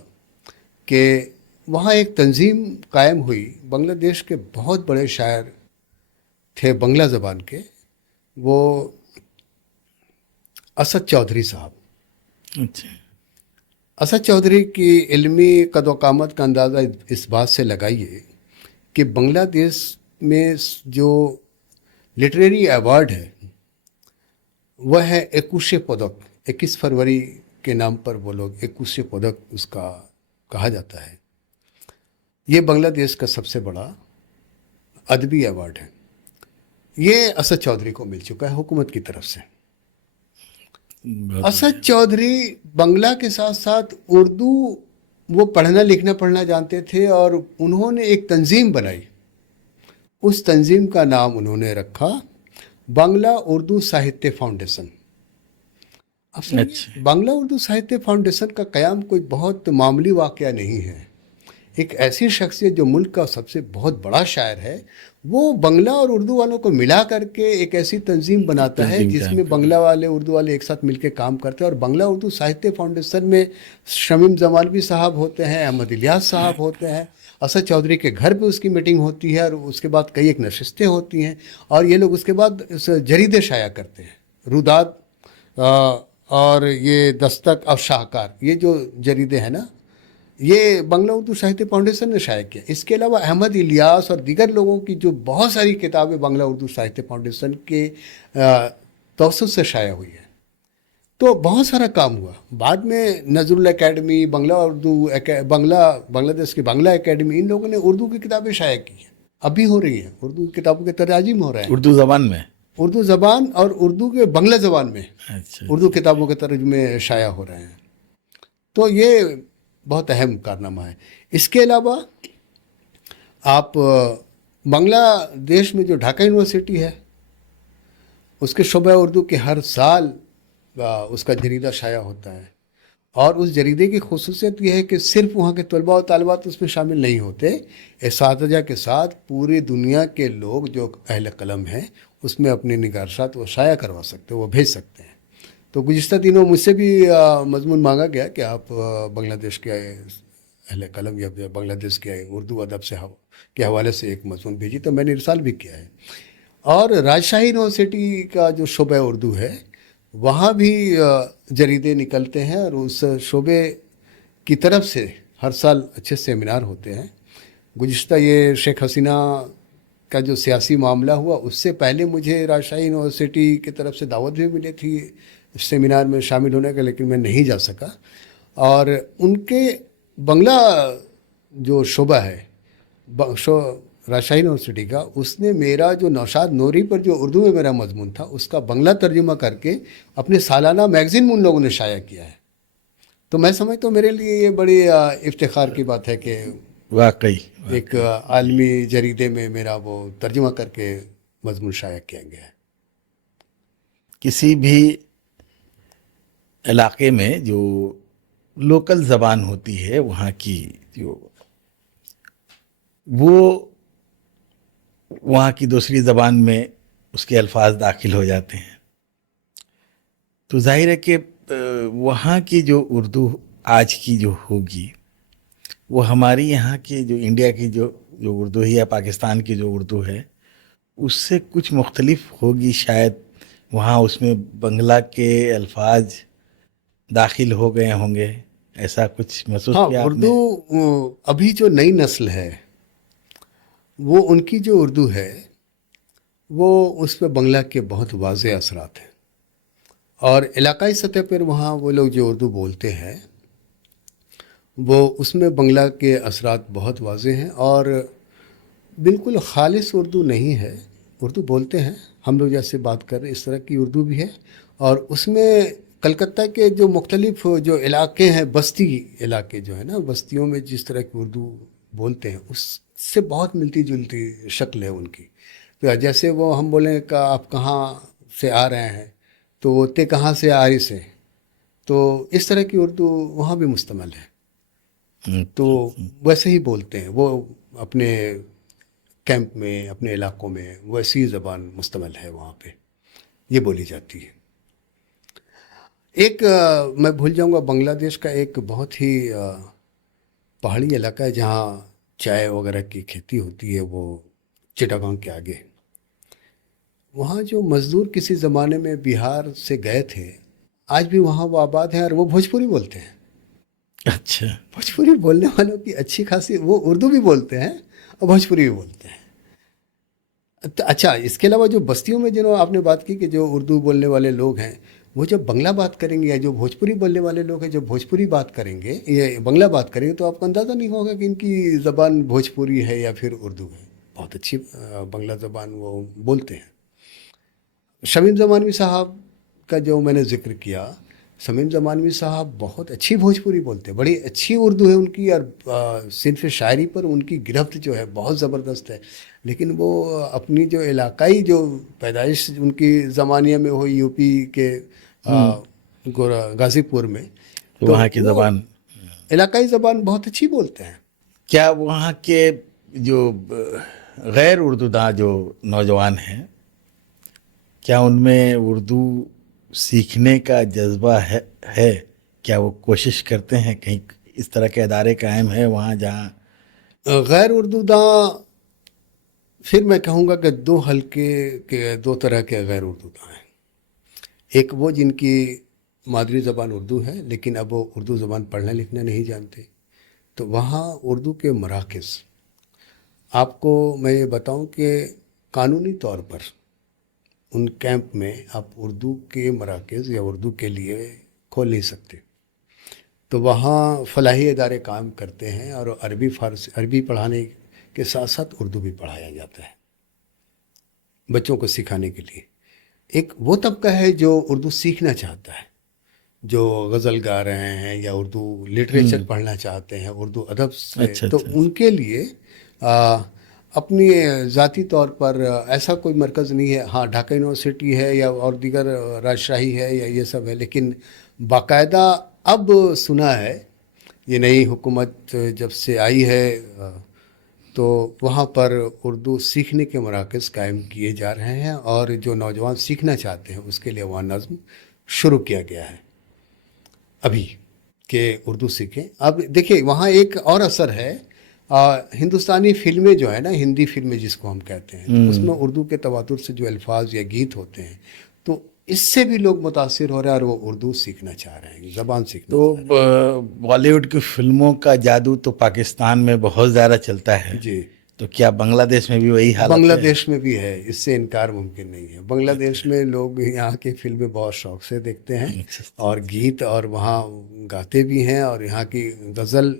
کہ وہاں ایک تنظیم قائم ہوئی، بنگلہ دیش کے بہت بڑے شاعر تھے بنگلہ زبان کے، وہ اسد چودھری صاحب۔ اچھا، اسد چودھری کی علمی قد و قامت کا اندازہ اس بات سے لگائیے کہ بنگلہ دیش میں جو لٹریری ایوارڈ ہے وہ ہے 21 پدک، 21 فروری کے نام پر وہ لوگ 21 پدک اس کا کہا جاتا ہے۔ یہ بنگلہ دیش کا سب سے بڑا ادبی ایوارڈ ہے، یہ اسد چودھری کو مل چکا ہے حکومت کی طرف سے۔ اسد چودھری بنگلہ کے ساتھ ساتھ اردو وہ پڑھنا جانتے تھے، اور انہوں نے ایک تنظیم بنائی، اس تنظیم کا نام انہوں نے رکھا بنگلہ اردو ساہتیہ فاؤنڈیشن۔ اب اچھا، بنگلہ اردو ساہتیہ فاؤنڈیشن کا قیام کوئی بہت معمولی واقعہ نہیں ہے۔ ایک ایسی شخصیت جو ملک کا سب سے بہت بڑا شاعر ہے، وہ بنگلہ اور اردو والوں کو ملا کر کے ایک ایسی تنظیم بناتا ہے جس میں بنگلہ والے اردو والے ایک ساتھ مل کے کام کرتے ہیں۔ اور بنگلہ اردو ساہتیہ فاؤنڈیشن میں شمیم زمانوی صاحب ہوتے ہیں، احمد الیاس صاحب ہوتے ہیں، اسد چودھری کے گھر پہ اس کی میٹنگ ہوتی ہے، اور اس کے بعد کئی ایک نشستیں ہوتی ہیں، اور یہ لوگ اس کے بعد جریدے شائع کرتے ہیں۔ روداد اور یہ دستک اور شاہکار، یہ جو جریدے ہیں نا، یہ بنگلہ اردو ساہتیہ فاؤنڈیشن نے شائع کیا۔ اس کے علاوہ احمد الیاس اور دیگر لوگوں کی جو بہت ساری کتابیں بنگلہ اردو ساہتیہ فاؤنڈیشن کے توسط سے شائع ہوئی ہیں۔ تو بہت سارا کام ہوا۔ بعد میں نظر الاکیڈمی، بنگلہ دیش کی بنگلہ اکیڈمی، ان لوگوں نے اردو کی کتابیں شائع کی ہیں، ابھی ہو رہی ہیں، اردو کی کتابوں کے تراجم ہو رہے ہیں، اردو زبان میں۔ اردو زبان اور اردو کے بنگلہ زبان میں اچھا، اردو کتابوں کے ترجمے شائع ہو رہے ہیں۔ تو یہ بہت اہم کارنامہ ہے۔ اس کے علاوہ آپ بنگلہ دیش میں جو ڈھاکہ یونیورسٹی ہے، اس کے شعبہ اردو کے ہر سال اس کا جریدہ شائع ہوتا ہے، اور اس جریدے کی خصوصیت یہ ہے کہ صرف وہاں کے طلباء و طالبات اس میں شامل نہیں ہوتے، اساتذہ کے ساتھ پوری دنیا کے لوگ جو اہل قلم ہیں اس میں اپنے نگارشات وہ شائع کروا سکتے، وہ بھیج سکتے ہیں۔ تو گزشتہ دنوں مجھ سے بھی مضمون مانگا گیا کہ آپ بنگلہ دیش کے اہل قلم یا بنگلہ دیش کے اردو ادب کے حوالے سے ایک مضمون بھیجی، تو میں نے ارسال بھی کیا ہے۔ اور راجشاہی یونیورسٹی کا جو شعبہ اردو ہے، وہاں بھی جریدے نکلتے ہیں، اور اس شعبے کی طرف سے ہر سال اچھے سیمینار ہوتے ہیں۔ گزشتہ یہ شیخ حسینہ کا جو سیاسی معاملہ ہوا، اس سے پہلے مجھے راجشاہی یونیورسٹی کی طرف سے دعوت بھی ملی تھی اس سیمینار میں شامل ہونے کا، لیکن میں نہیں جا سکا۔ اور ان کے بنگلہ جو شعبہ ہے راجشاہی یونیورسٹی کا، اس نے میرا جو نوشاد نوری پر جو اردو میں میرا مضمون تھا، اس کا بنگلہ ترجمہ کر کے اپنے سالانہ میگزین میں ان لوگوں نے شائع کیا ہے۔ تو میں سمجھتا ہوں میرے لیے یہ بڑی افتخار کی بات ہے کہ واقعی ایک عالمی جریدے میں میرا وہ ترجمہ کر کے مضمون شائع کیا گیا ہے۔ کسی بھی علاقے میں جو لوکل زبان ہوتی ہے وہاں کی، جو وہ وہاں کی دوسری زبان میں اس کے الفاظ داخل ہو جاتے ہیں، تو ظاہر ہے کہ وہاں کی جو اردو آج کی جو ہوگی، وہ ہماری یہاں کی جو انڈیا کی جو اردو ہے یا پاکستان کی جو اردو ہے اس سے کچھ مختلف ہوگی شاید۔ وہاں اس میں بنگلہ کے الفاظ داخل ہو گئے ہوں گے، ایسا کچھ محسوس کیا آپ نے؟ اردو ابھی جو نئی نسل ہے، وہ ان کی جو اردو ہے وہ اس پہ بنگلہ کے بہت واضح اثرات ہیں، اور علاقائی سطح پر وہاں وہ لوگ جو اردو بولتے ہیں وہ اس میں بنگلہ کے اثرات بہت واضح ہیں، اور بالکل خالص اردو نہیں ہے۔ اردو بولتے ہیں ہم لوگ جیسے بات کر رہے ہیں، اس طرح کی اردو بھی ہے، اور اس میں کلکتہ کے جو مختلف جو علاقے ہیں، بستی علاقے جو ہیں نا، بستیوں میں جس طرح کی اردو بولتے ہیں اس سے بہت ملتی جلتی شکل ہے ان کی. تو جیسے وہ ہم بولیں کہ آپ کہاں سے آ رہے ہیں تو وہ تے کہاں سے آری سے، تو اس طرح کی اردو وہاں بھی مستعمل ہے. تو ویسے ہی بولتے ہیں وہ اپنے کیمپ میں، اپنے علاقوں میں ویسی زبان مستعمل ہے وہاں پہ، یہ بولی جاتی ہے. ایک میں بھول جاؤں گا، بنگلہ دیش کا ایک بہت ہی پہاڑی علاقہ ہے جہاں چائے وغیرہ کی کھیتی ہوتی ہے، وہ چٹاگانگ کے آگے. وہاں جو مزدور کسی زمانے میں بہار سے گئے تھے، آج بھی وہاں وہ آباد ہیں اور وہ بھوجپوری بولتے ہیں. اچھا. بھوجپوری بولنے والوں کی اچھی خاصی، وہ اردو بھی بولتے ہیں اور بھوجپوری بھی بولتے ہیں. اچھا، اس کے علاوہ جو بستیوں میں جنہوں آپ نے بات کی کہ جو اردو بولنے والے لوگ ہیں، وہ جب بنگلہ بات کریں گے یا جو بھوجپوری بولنے والے لوگ ہیں جو بھوجپوری بات کریں گے یا بنگلہ بات کریں گے، تو آپ کو اندازہ نہیں ہوگا کہ ان کی زبان بھوجپوری ہے یا پھر اردو ہے. بہت اچھی بنگلہ زبان وہ بولتے ہیں. شمیم زمانوی صاحب کا جو میں نے ذکر کیا، شمیم زمانوی صاحب بہت اچھی بھوجپوری بولتے ہیں، بڑی اچھی اردو ہے ان کی، اور صنف شاعری پر ان کی گرفت جو ہے بہت زبردست ہے. لیکن وہ اپنی جو علاقائی جو پیدائش ان کی زمانیہ میں ہوئی یو پی کے غازی پور میں، تو وہاں کی وہ زبان، علاقائی زبان بہت اچھی بولتے ہیں. کیا وہاں کے جو غیر اردو داں جو نوجوان ہیں، کیا ان میں اردو سیکھنے کا جذبہ ہے؟ کیا وہ کوشش کرتے ہیں؟ کہیں اس طرح کے ادارے قائم ہیں وہاں جہاں غیر اردو داں، پھر میں کہوں گا کہ دو حلقے کے، دو طرح کے غیر اردو داں ہیں. ایک وہ جن کی مادری زبان اردو ہے لیکن اب وہ اردو زبان پڑھنا لکھنا نہیں جانتے، تو وہاں اردو کے مراکز، آپ کو میں یہ بتاؤں کہ قانونی طور پر ان کیمپ میں آپ اردو کے مراکز یا اردو کے لیے کھول نہیں سکتے. تو وہاں فلاحی ادارے کام کرتے ہیں اور عربی فارسی، عربی پڑھانے کے ساتھ ساتھ اردو بھی پڑھایا جاتا ہے بچوں کو سکھانے کے لیے. ایک وہ طبقہ ہے جو اردو سیکھنا چاہتا ہے، جو غزل گا رہے ہیں یا اردو لٹریچر پڑھنا چاہتے ہیں، اردو ادب سے، اچھا تو اچھا ان کے لیے اپنی ذاتی طور پر ایسا کوئی مرکز نہیں ہے. ہاں، ڈھاکہ یونیورسٹی ہے یا اور دیگر راجشاہی ہے یا یہ سب ہے، لیکن باقاعدہ اب سنا ہے یہ نئی حکومت جب سے آئی ہے تو وہاں پر اردو سیکھنے کے مراکز قائم کیے جا رہے ہیں، اور جو نوجوان سیکھنا چاہتے ہیں اس کے لیے وہاں نظم شروع کیا گیا ہے ابھی کہ اردو سیکھیں. اب دیکھیں وہاں ایک اور اثر ہے، ہندوستانی فلمیں جو ہے نا، ہندی فلمیں جس کو ہم کہتے ہیں، تو اس میں اردو کے تواتر سے جو الفاظ یا گیت ہوتے ہیں، تو اس سے بھی لوگ متاثر ہو رہے ہیں اور وہ اردو سیکھنا چاہ رہے ہیں، زبان سیکھنا تو چاہ رہے بالی ووڈ کی فلموں کا جادو تو پاکستان میں بہت زیادہ چلتا ہے، ہیں. جی، تو کیا بنگلہ دیش میں بھی وہی حالت بنگلہ ہے؟ دیش میں بھی ہے، اس سے انکار ممکن نہیں ہے. بنگلہ دیش میں لوگ یہاں کی فلمیں بہت شوق سے دیکھتے ہیں اور گیت، اور وہاں گاتے بھی ہیں. اور یہاں کی غزل،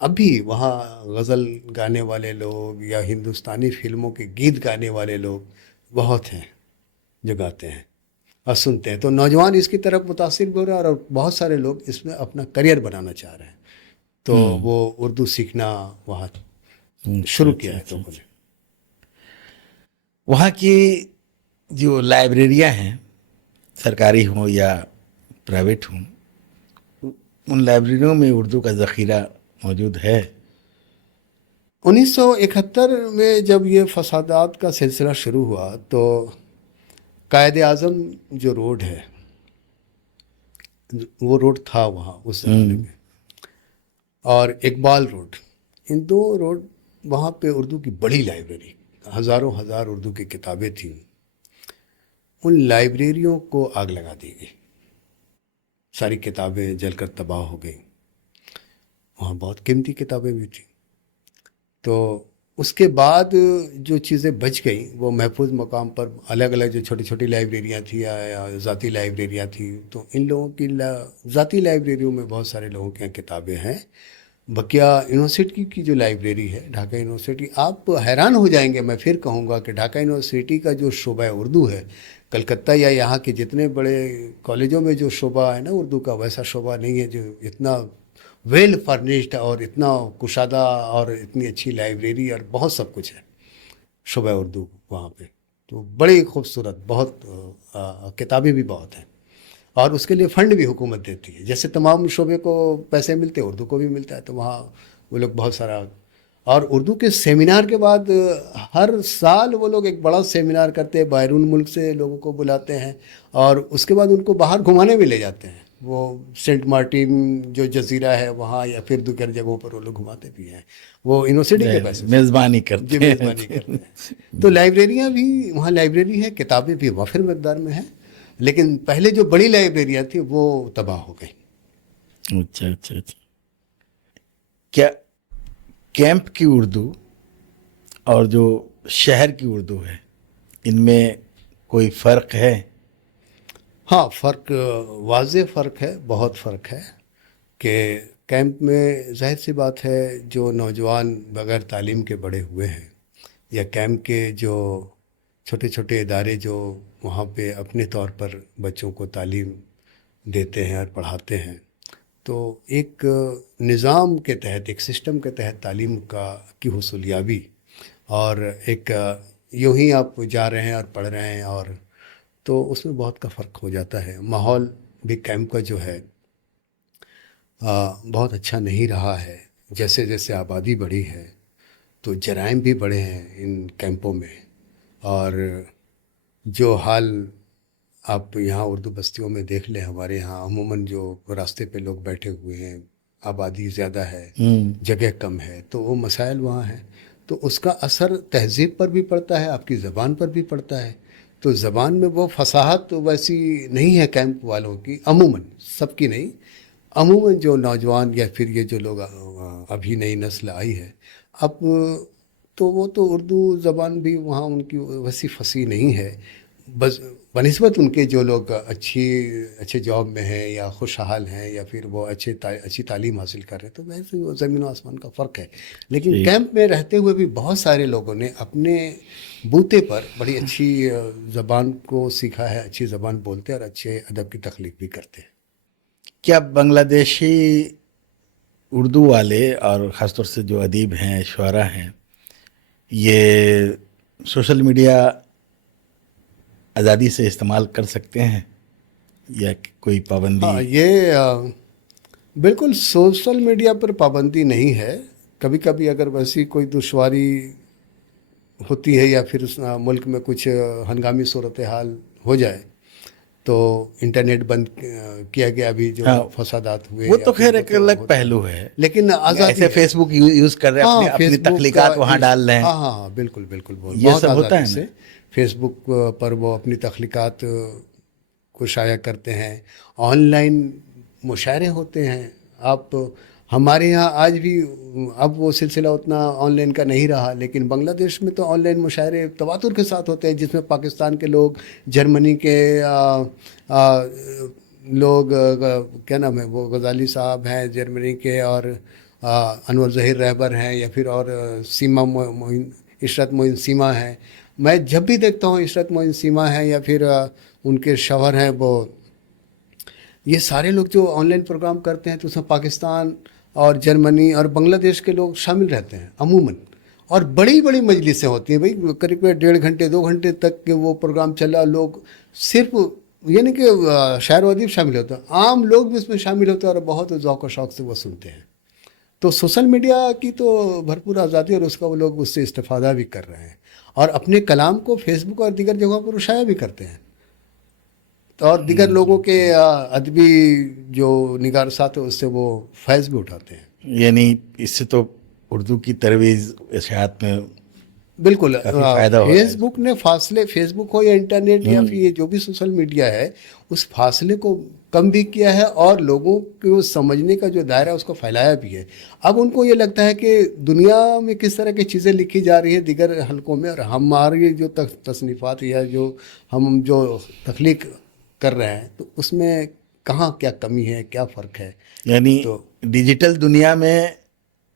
اب بھی وہاں غزل گانے والے لوگ یا ہندوستانی فلموں کے گیت گانے والے لوگ بہت ہیں جو گاتے ہیں اور سنتے ہیں. تو نوجوان اس کی طرف متاثر بھی ہو رہے ہیں اور بہت سارے لوگ اس میں اپنا کریئر بنانا چاہ رہے ہیں. تو وہ اردو سیکھنا وہاں شروع کیا ہے لوگوں نے. وہاں کی جو لائبریریاں ہیں، سرکاری ہوں یا پرائیویٹ ہوں، ان لائبریریوں میں اردو کا ذخیرہ موجود ہے؟ 1971 میں جب یہ فسادات کا سلسلہ شروع ہوا تو قائد اعظم جو روڈ ہے، وہ روڈ تھا وہاں اس زمانے میں، اور اقبال روڈ، ان دو روڈ وہاں پہ اردو کی بڑی لائبریری، ہزاروں ہزار اردو کی کتابیں تھیں. ان لائبریریوں کو آگ لگا دی گئی، ساری کتابیں جل کر تباہ ہو گئیں. وہاں بہت قیمتی کتابیں بھی تھیں. تو اس کے بعد جو چیزیں بچ گئیں وہ محفوظ مقام پر الگ الگ جو چھوٹی چھوٹی لائبریریاں تھیں یا ذاتی لائبریریاں تھیں، تو ان لوگوں کی ذاتی لائبریریوں میں بہت سارے لوگوں کی کتابیں ہیں. بقیہ یونیورسٹی کی جو لائبریری ہے، ڈھاکہ یونیورسٹی، آپ حیران ہو جائیں گے. میں پھر کہوں گا کہ ڈھاکہ یونیورسٹی کا جو شعبہ اردو ہے کلکتہ یا یہاں کے جتنے بڑے کالجوں میں جو شعبہ ہے نا اردو کا، ویسا شعبہ نہیں ہے جو اتنا ویل فرنشڈ اور اتنا کشادہ اور اتنی اچھی لائبریری اور بہت سب کچھ ہے شعبہ اردو وہاں پہ. تو بڑی خوبصورت، بہت کتابیں بھی بہت ہیں، اور اس کے لیے فنڈ بھی حکومت دیتی ہے. جیسے تمام شعبے کو پیسے ملتے اردو کو بھی ملتا ہے، تو وہاں وہ لوگ بہت سارا. اور اردو کے سیمینار کے بعد ہر سال وہ لوگ ایک بڑا سیمینار کرتے ہیں، بیرون ملک سے لوگوں کو بلاتے ہیں، اور اس کے بعد ان کو باہر گھمانے بھی لے جاتے ہیں. وہ سینٹ مارٹن جو جزیرہ ہے وہاں، یا پھر دیگر جگہوں پر وہ لوگ گھماتے بھی ہیں، وہ یونیورسٹی کے پیسے سے. میزبانی کرتے جی، میزبانی کرتے ہیں. تو لائبریریاں بھی وہاں لائبریری ہے، کتابیں بھی وافر مقدار میں ہیں، لیکن پہلے جو بڑی لائبریریاں تھیں وہ تباہ ہو گئیں. اچھا اچھا اچھا. کیا کیمپ کی اردو اور جو شہر کی اردو ہے ان میں کوئی فرق ہے؟ ہاں، فرق، واضح فرق ہے، بہت فرق ہے. کہ کیمپ میں ظاہر سی بات ہے جو نوجوان بغیر تعلیم کے بڑے ہوئے ہیں، یا کیمپ کے جو چھوٹے چھوٹے ادارے جو وہاں پہ اپنے طور پر بچوں کو تعلیم دیتے ہیں اور پڑھاتے ہیں، تو ایک نظام کے تحت، ایک سسٹم کے تحت تعلیم کی حصولیابی، اور ایک یوں ہی آپ جا رہے ہیں اور پڑھ رہے ہیں، اور تو اس میں بہت کا فرق ہو جاتا ہے. ماحول بھی کیمپ کا جو ہے بہت اچھا نہیں رہا ہے. جیسے جیسے آبادی بڑھی ہے تو جرائم بھی بڑھے ہیں ان کیمپوں میں. اور جو حال آپ یہاں اردو بستیوں میں دیکھ لیں، ہمارے یہاں عموماً جو راستے پہ لوگ بیٹھے ہوئے ہیں، آبادی زیادہ ہے، جگہ کم ہے، تو وہ مسائل وہاں ہیں. تو اس کا اثر تہذیب پر بھی پڑتا ہے، آپ کی زبان پر بھی پڑتا ہے. تو زبان میں وہ فصاحت ویسی نہیں ہے کیمپ والوں کی، عموماً، سب کی نہیں، عموماً جو نوجوان یا پھر یہ جو لوگ ابھی نئی نسل آئی ہے اب، تو وہ تو اردو زبان بھی وہاں ان کی ویسی فصیح نہیں ہے. بس بنسبت ان کے جو لوگ اچھے جاب میں ہیں یا خوشحال ہیں، یا پھر وہ اچھی تعلیم حاصل کر رہے ہیں، تو ویسے وہ زمین و آسمان کا فرق ہے. لیکن کیمپ میں رہتے ہوئے بھی بہت سارے لوگوں نے اپنے بوتے پر بڑی اچھی زبان کو سیکھا ہے، اچھی زبان بولتے ہیں اور اچھے ادب کی تخلیق بھی کرتے ہیں. کیا بنگلہ دیشی اردو والے اور خاص طور سے جو ادیب ہیں، شعراء ہیں، یہ سوشل میڈیا آزادی سے استعمال کر سکتے ہیں یا کوئی پابندی؟ ہاں، یہ بالکل سوشل میڈیا پر پابندی نہیں ہے. کبھی کبھی اگر ویسی کوئی دشواری ہوتی ہے یا پھر اس ملک میں کچھ ہنگامی صورتحال ہو جائے تو انٹرنیٹ بند کیا گیا. ابھی جو فسادات ہوئے، وہ تو خیر ایک الگ پہلو ہے، لیکن آزادی، ایسے فیس بک یوز کر رہے ہیں، اپنی تخلیقات وہاں ڈال رہے ہیں. ہاں بالکل بالکل، یہ سب ہوتا ہے سے فیس بک پر وہ اپنی تخلیقات کو شائع کرتے ہیں. آن لائن مشاعرے ہوتے ہیں. آپ ہمارے یہاں آج بھی، اب وہ سلسلہ اتنا آن لائن کا نہیں رہا، لیکن بنگلہ دیش میں تو آن لائن مشاعرے تواتر کے ساتھ ہوتے ہیں، جس میں پاکستان کے لوگ، جرمنی کے لوگ، کیا نام ہے وہ، غزالی صاحب ہیں جرمنی کے، اور انور ظہیر رہبر ہیں، یا پھر اور سیما عشرت معین سیما ہیں. میں جب بھی دیکھتا ہوں عشرت معین سیما ہیں یا پھر ان کے شوہر ہیں، وہ یہ سارے لوگ جو آن لائن پروگرام کرتے ہیں تو اس میں پاکستان اور جرمنی اور بنگلہ دیش کے لوگ شامل رہتے ہیں عموماً. اور بڑی بڑی مجلسیں ہوتی ہیں بھائی، قریب 1.5 گھنٹے 2 گھنٹے تک کے وہ پروگرام چلا. لوگ صرف یعنی کہ شاعر و ادیب شامل ہوتا ہے، عام لوگ بھی اس میں شامل ہوتے ہیں اور بہت ذوق و شوق سے وہ سنتے ہیں. تو سوشل میڈیا کی تو بھرپور آزادی، اور اس کا وہ لوگ اس سے استفادہ بھی کر رہے ہیں، اور اپنے کلام کو فیس بک اور دیگر جگہوں پر شائع بھی کرتے ہیں. اور دیگر لوگوں کے ادبی جو نگارسات ہے اس سے وہ فیض بھی اٹھاتے ہیں. یعنی اس سے تو اردو کی ترویج اشاعت میں بالکل فائدہ ہو. فیس بک نے فاصلے، فیس بک ہو یا انٹرنیٹ یا پھر یہ جو بھی سوشل میڈیا ہے، اس فاصلے کو کم بھی کیا ہے، اور لوگوں کو سمجھنے کا جو دائرہ اس کو پھیلایا بھی ہے. اب ان کو یہ لگتا ہے کہ دنیا میں کس طرح کی چیزیں لکھی جا رہی ہیں دیگر حلقوں میں، اور ہماری جو تصنیفات یا جو ہم جو تخلیق کر رہے ہیں تو اس میں کہاں کیا کمی ہے، کیا فرق ہے. یعنی تو ڈیجیٹل دنیا میں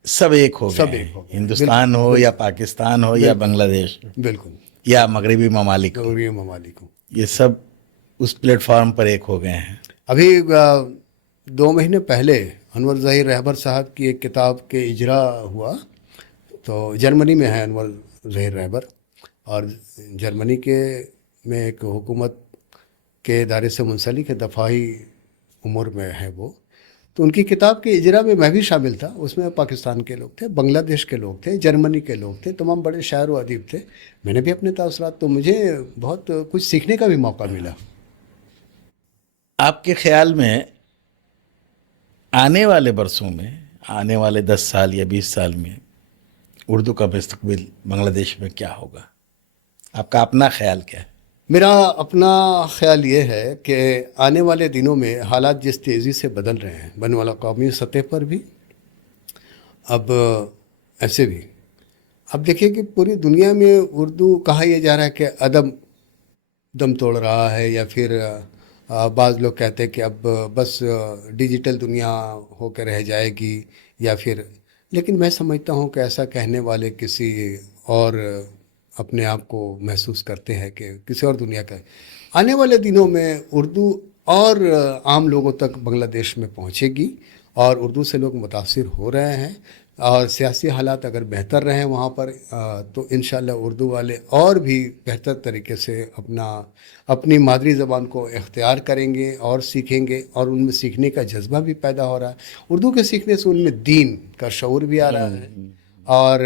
سب ایک ہو گئے، ہندوستان ہو یا پاکستان ہو یا بنگلہ دیش، بالکل، یا مغربی ممالک مغربی ممالک ہوں. یہ سب اس پلیٹ فارم پر ایک ہو گئے ہیں. ابھی 2 مہینے پہلے انور ظہیر رہبر صاحب کی ایک کتاب کے اجرا ہوا. تو جرمنی میں ہے انور ظہیر رہبر، اور جرمنی کے میں ایک حکومت کے ادارے سے منسلک ہے، دفاعی امور میں ہے وہ. تو ان کی کتاب کے اجرا میں بھی شامل تھا. اس میں پاکستان کے لوگ تھے، بنگلہ دیش کے لوگ تھے، جرمنی کے لوگ تھے، تمام بڑے شاعر و ادیب تھے. میں نے بھی اپنے تاثرات، تو مجھے بہت کچھ سیکھنے کا بھی موقع ملا. آپ کے خیال میں آنے والے برسوں میں، آنے والے 10 سال یا 20 سال میں اردو کا مستقبل بنگلہ دیش میں کیا ہوگا؟ آپ کا اپنا خیال کیا ہے؟ میرا اپنا خیال یہ ہے کہ آنے والے دنوں میں حالات جس تیزی سے بدل رہے ہیں، بین الاقوامی سطح پر بھی، اب ایسے بھی. اب دیکھیے کہ پوری دنیا میں اردو کہا یہ جا رہا ہے کہ ادب دم توڑ رہا ہے، یا پھر بعض لوگ کہتے ہیں کہ اب بس ڈیجیٹل دنیا ہو کے رہ جائے گی، یا پھر. لیکن میں سمجھتا ہوں کہ ایسا کہنے والے کسی اور اپنے آپ کو محسوس کرتے ہیں کہ کسی اور دنیا کا ہے. آنے والے دنوں میں اردو اور عام لوگوں تک بنگلہ دیش میں پہنچے گی، اور اردو سے لوگ متاثر ہو رہے ہیں. اور سیاسی حالات اگر بہتر رہیں وہاں پر تو انشاءاللہ اردو والے اور بھی بہتر طریقے سے اپنی مادری زبان کو اختیار کریں گے اور سیکھیں گے، اور ان میں سیکھنے کا جذبہ بھی پیدا ہو رہا ہے. اردو کے سیکھنے سے ان میں دین کا شعور بھی آ رہا ہے، اور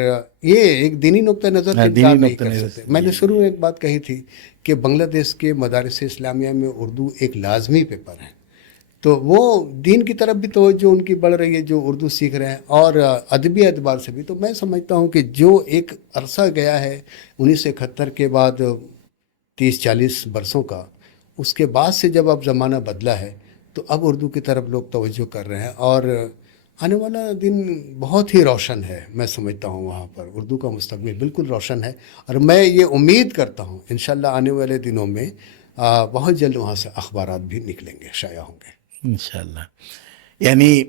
یہ ایک دینی نقطہ نظر سے انکار نہیں کر سکتے. میں نے شروع میں ایک بات کہی تھی کہ بنگلہ دیش کے مدارس اسلامیہ میں اردو ایک لازمی پیپر ہے. تو وہ دین کی طرف بھی توجہ ان کی بڑھ رہی ہے جو اردو سیکھ رہے ہیں، اور ادبی اعتبار سے بھی. تو میں سمجھتا ہوں کہ جو ایک عرصہ گیا ہے 1971 کے بعد 30-40 برسوں کا، اس کے بعد سے جب اب زمانہ بدلا ہے تو اب اردو کی طرف لوگ توجہ کر رہے ہیں، اور آنے والا دن بہت ہی روشن ہے. میں سمجھتا ہوں وہاں پر اردو کا مستقبل بالکل روشن ہے، اور میں یہ امید کرتا ہوں انشاءاللہ آنے والے دنوں میں بہت جلد وہاں سے اخبارات بھی نکلیں گے، شائع ہوں گے انشاءاللہ. یعنی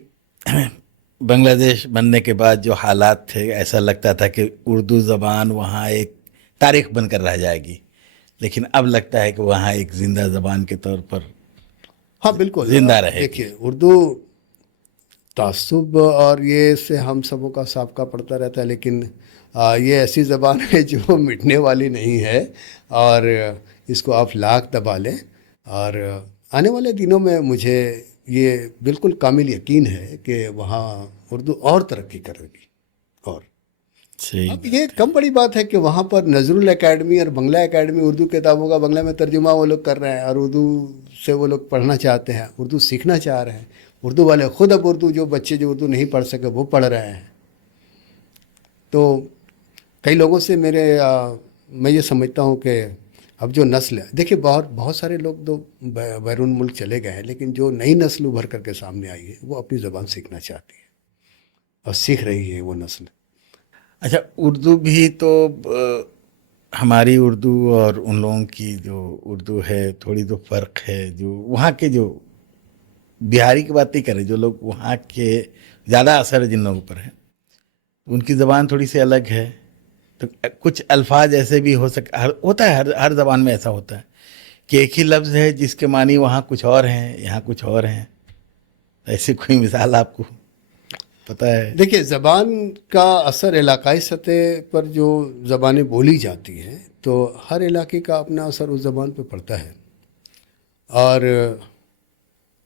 بنگلہ دیش بننے کے بعد جو حالات تھے، ایسا لگتا تھا کہ اردو زبان وہاں ایک تاریخ بن کر رہ جائے گی، لیکن اب لگتا ہے کہ وہاں ایک زندہ زبان کے طور پر ہاں بالکل زندہ رہے. دیکھیے اردو تعصب اور یہ سے ہم سبوں کا سابقہ پڑتا رہتا ہے، لیکن یہ ایسی زبان ہے جو مٹنے والی نہیں ہے، اور اس کو آپ لاکھ دبا لیں. اور آنے والے دنوں میں مجھے یہ بالکل کامل یقین ہے کہ وہاں اردو اور ترقی کرے گی. اور صحیح. اب یہ کم بڑی بات ہے کہ وہاں پر نظرل اکیڈمی اور بنگلہ اکیڈمی اردو کتابوں کا بنگلہ میں ترجمہ وہ لوگ کر رہے ہیں، اور اردو سے وہ لوگ پڑھنا چاہتے ہیں، اردو سیکھنا چاہ رہے ہیں. اردو والے خود اب اردو، جو بچے جو اردو نہیں پڑھ سکے وہ پڑھ رہے ہیں. تو کئی لوگوں سے میں یہ سمجھتا ہوں کہ اب جو نسل ہے، دیکھیے بہت سارے لوگ تو بیرون ملک چلے گئے ہیں، لیکن جو نئی نسل ابھر کر کے سامنے آئی ہے وہ اپنی زبان سیکھنا چاہتی ہے، اور سیکھ رہی ہے وہ نسل. اچھا، اردو بھی تو ہماری اردو اور ان لوگوں کی جو اردو ہے تھوڑی تو فرق ہے. جو وہاں کے، جو بہاری کی بات نہیں کر رہے، جو لوگ وہاں کے زیادہ اثر جن لوگوں پر ہے، ان کی زبان تھوڑی سی الگ ہے. تو کچھ الفاظ ایسے بھی ہوتا ہے، ہر زبان میں ایسا ہوتا ہے کہ ایک ہی لفظ ہے جس کے معنی وہاں کچھ اور ہیں، یہاں کچھ اور ہیں. ایسی کوئی مثال آپ کو پتہ ہے؟ دیکھیے زبان کا اثر علاقائی سطح پر جو زبانیں بولی جاتی ہیں تو ہر علاقے کا اپنا اثر اس زبان پہ پڑتا ہے، اور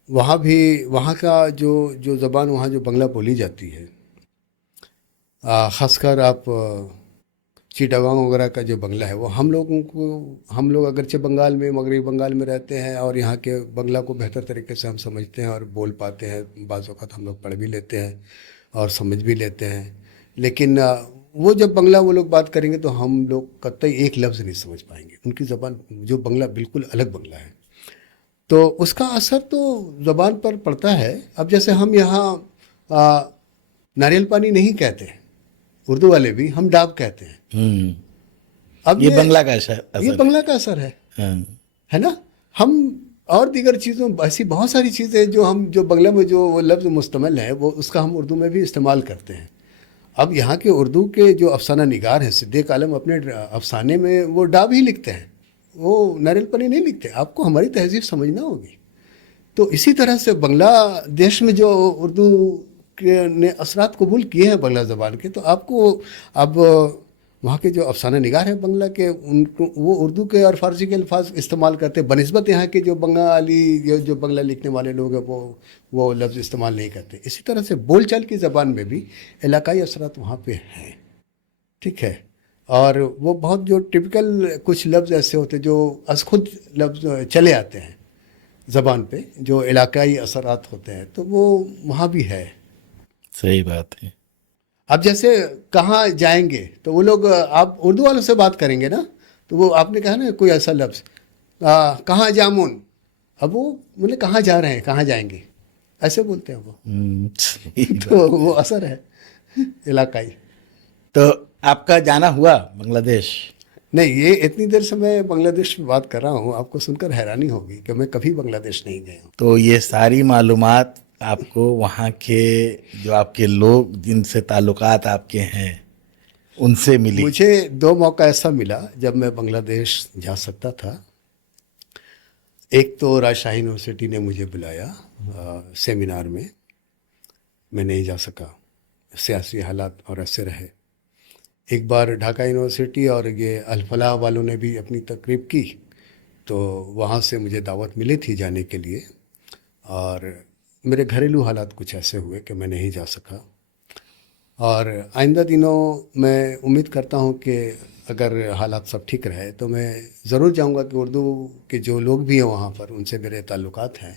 وہاں کا جو زبان وہاں جو بنگلہ بولی جاتی ہے، خاص کر آپ چیٹاگانگ وغیرہ کا جو بنگلہ ہے، وہ ہم لوگ اگرچہ بنگال میں، مغربی بنگال میں رہتے ہیں، اور یہاں کے بنگلہ کو بہتر طریقے سے ہم سمجھتے ہیں اور بول پاتے ہیں. بعض اوقات ہم لوگ پڑھ بھی لیتے ہیں اور سمجھ بھی لیتے ہیں، لیکن وہ جب بنگلہ وہ لوگ بات کریں گے تو ہم لوگ قطعی ایک لفظ نہیں سمجھ پائیں گے. ان کی زبان جو بنگلہ بالکل الگ بنگلہ ہے، تو اس کا اثر تو زبان پر پڑتا ہے. اب جیسے ہم یہاں ناریل پانی نہیں کہتے ہیں، اردو والے بھی ہم ڈاب کہتے ہیں. اب یہ بنگلہ کا اثر یہ بنگلہ کا اثر ہے نا. ہم اور دیگر چیزوں، ایسی بہت ساری چیزیں جو بنگلہ میں جو وہ لفظ مستعمل ہے، وہ اس کا ہم اردو میں بھی استعمال کرتے ہیں. اب یہاں کے اردو کے جو افسانہ نگار ہیں، صدیق عالم اپنے افسانے میں وہ ڈاب ہی لکھتے ہیں، وہ ناریل پانی نہیں لکھتے. آپ کو ہماری تہذیب سمجھنا ہوگی. تو اسی طرح سے بنگلہ دیش میں جو اردو کے نے اثرات قبول کیے ہیں بنگلہ زبان کے, تو آپ کو اب وہاں کے جو افسانہ نگار ہیں بنگلہ کے, ان کو وہ اردو کے اور فارسی کے الفاظ استعمال کرتے ہیں بنسبت یہاں کے جو بنگالی جو بنگلہ لکھنے والے لوگ ہیں وہ لفظ استعمال نہیں کرتے. اسی طرح سے بول چال کی زبان میں بھی علاقائی اثرات وہاں پہ ہیں. ٹھیک ہے. اور وہ بہت جو ٹپیکل کچھ لفظ ایسے ہوتے جو از خود لفظ چلے آتے ہیں زبان پہ, جو علاقائی اثرات ہوتے ہیں, تو وہ وہاں بھی ہے. صحیح بات ہے. اب جیسے کہاں جائیں گے تو وہ لوگ, آپ اردو والوں سے بات کریں گے نا, تو وہ آپ نے کہا نا کوئی ایسا لفظ کہاں جامون, اب وہ بولے کہاں جا رہے ہیں, کہاں جائیں گے, ایسے بولتے ہیں وہ. تو وہ اثر ہے علاقائی. تو آپ کا جانا ہوا بنگلہ دیش؟ نہیں, یہ اتنی دیر سے میں بنگلہ دیش میں بات کر رہا ہوں, آپ کو سن کر حیرانی ہوگی کہ میں کبھی بنگلہ دیش نہیں گیا ہوں. تو یہ ساری معلومات آپ کو وہاں کے جو آپ کے لوگ جن سے تعلقات آپ کے ہیں ان سے ملی؟ مجھے 2 موقع ایسا ملا جب میں بنگلہ دیش جا سکتا تھا. ایک تو راجشاہی یونیورسٹی نے مجھے بلایا سیمینار میں, میں نہیں جا سکا, سیاسی حالات اور ایسے رہے. ایک بار ڈھاکہ یونیورسٹی اور یہ الفلاح والوں نے بھی اپنی تقریب کی, تو وہاں سے مجھے دعوت ملی تھی جانے کے لیے, اور میرے گھریلو حالات کچھ ایسے ہوئے کہ میں نہیں جا سکا. اور آئندہ دنوں میں امید کرتا ہوں کہ اگر حالات سب ٹھیک رہے تو میں ضرور جاؤں گا کہ اردو کے جو لوگ بھی ہیں وہاں پر ان سے میرے تعلقات ہیں.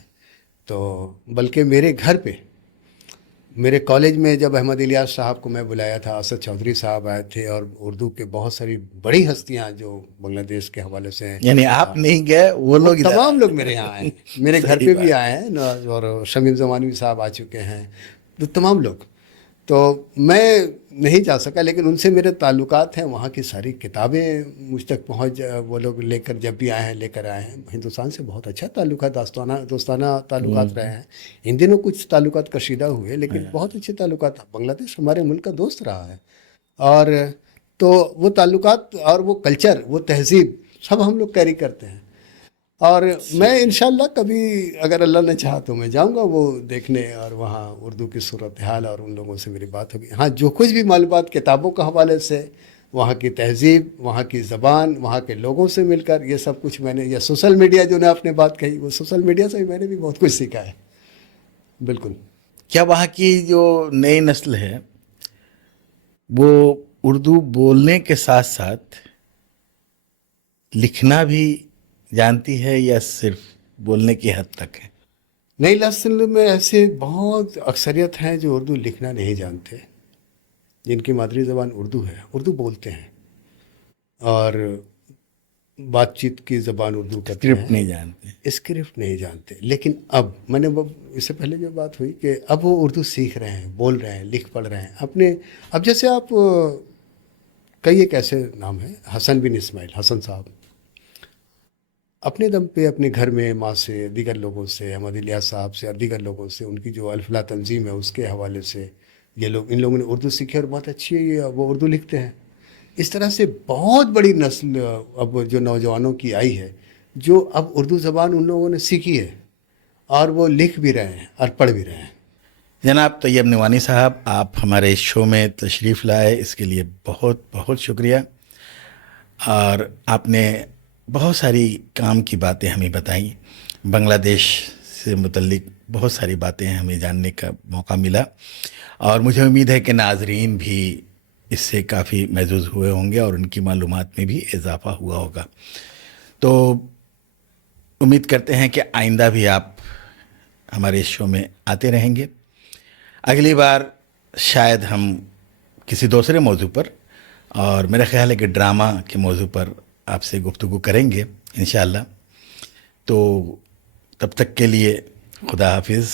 تو بلکہ میرے گھر پہ, میرے کالج میں جب احمد الیاس صاحب کو میں بلایا تھا, اسد چودھری صاحب آئے تھے, اور اردو کے بہت ساری بڑی ہستیاں جو بنگلہ دیش کے حوالے سے ہیں, یعنی آپ نہیں گئے, وہ لوگ تمام لوگ میرے یہاں آئے ہیں, میرے گھر پہ بھی آئے ہیں, اور شمیم زمانوی صاحب آ چکے ہیں, تو تمام لوگ. تو میں نہیں جا سکا, لیکن ان سے میرے تعلقات ہیں. وہاں کی ساری کتابیں مجھ تک پہنچ, وہ لوگ لے کر جب بھی آئے ہیں لے کر آئے ہیں. ہندوستان سے بہت اچھا تعلق ہے, دوستانہ تعلقات رہے ہیں. ان دنوں کچھ تعلقات کشیدہ ہوئے, لیکن بہت اچھے تعلقات. بنگلہ دیش ہمارے ملک کا دوست رہا ہے, اور تو وہ تعلقات اور وہ کلچر, وہ تہذیب سب ہم لوگ کیری کرتے ہیں. اور میں انشاءاللہ کبھی اگر اللہ نے چاہا تو میں جاؤں گا وہ دیکھنے, اور وہاں اردو کی صورتحال اور ان لوگوں سے میری بات ہوگی. ہاں, جو کچھ بھی معلومات کتابوں کے حوالے سے, وہاں کی تہذیب, وہاں کی زبان, وہاں کے لوگوں سے مل کر, یہ سب کچھ میں نے, یا سوشل میڈیا جو نے آپ نے بات کہی, وہ سوشل میڈیا سے میں نے بھی بہت کچھ سیکھا ہے. بالکل. کیا وہاں کی جو نئی نسل ہے وہ اردو بولنے کے ساتھ ساتھ لکھنا بھی جانتی ہے, یا صرف بولنے کی حد تک ہے؟ نئی نسل میں ایسے بہت اکثریت ہیں جو اردو لکھنا نہیں جانتے, جن کی مادری زبان اردو ہے, اردو بولتے ہیں اور بات چیت کی زبان اردو کرتے ہیں, اسکرپٹ نہیں جانتے, اسکرپٹ نہیں جانتے. لیکن اب میں نے اس سے پہلے جو بات ہوئی کہ اب وہ اردو سیکھ رہے ہیں, بول رہے ہیں, لکھ پڑھ رہے ہیں اپنے. اب جیسے آپ کئی ایک ایسے نام ہیں, حسن بن اسماعیل, حسن صاحب, اپنے دم پہ اپنے گھر میں ماں سے, دیگر لوگوں سے, احمد الیاس صاحب سے اور دیگر لوگوں سے, ان کی جو الفلاح تنظیم ہے اس کے حوالے سے, یہ لوگ, ان لوگوں نے اردو سیکھی اور بہت اچھی ہے, وہ اردو لکھتے ہیں. اس طرح سے بہت بڑی نسل اب جو نوجوانوں کی آئی ہے, جو اب اردو زبان ان لوگوں نے سیکھی ہے, اور وہ لکھ بھی رہے ہیں اور پڑھ بھی رہے ہیں. جناب طیب نعمانی صاحب, آپ ہمارے اس شو میں تشریف لائے, اس کے لیے بہت بہت شکریہ. اور آپ نے بہت ساری کام کی باتیں ہمیں بتائیں, بنگلہ دیش سے متعلق بہت ساری باتیں ہمیں جاننے کا موقع ملا, اور مجھے امید ہے کہ ناظرین بھی اس سے کافی محظوظ ہوئے ہوں گے اور ان کی معلومات میں بھی اضافہ ہوا ہوگا. تو امید کرتے ہیں کہ آئندہ بھی آپ ہمارے اس شو میں آتے رہیں گے. اگلی بار شاید ہم کسی دوسرے موضوع پر, اور میرا خیال ہے کہ ڈرامہ کے موضوع پر آپ سے گفتگو کریں گے انشاءاللہ. تو تب تک کے لیے خدا حافظ.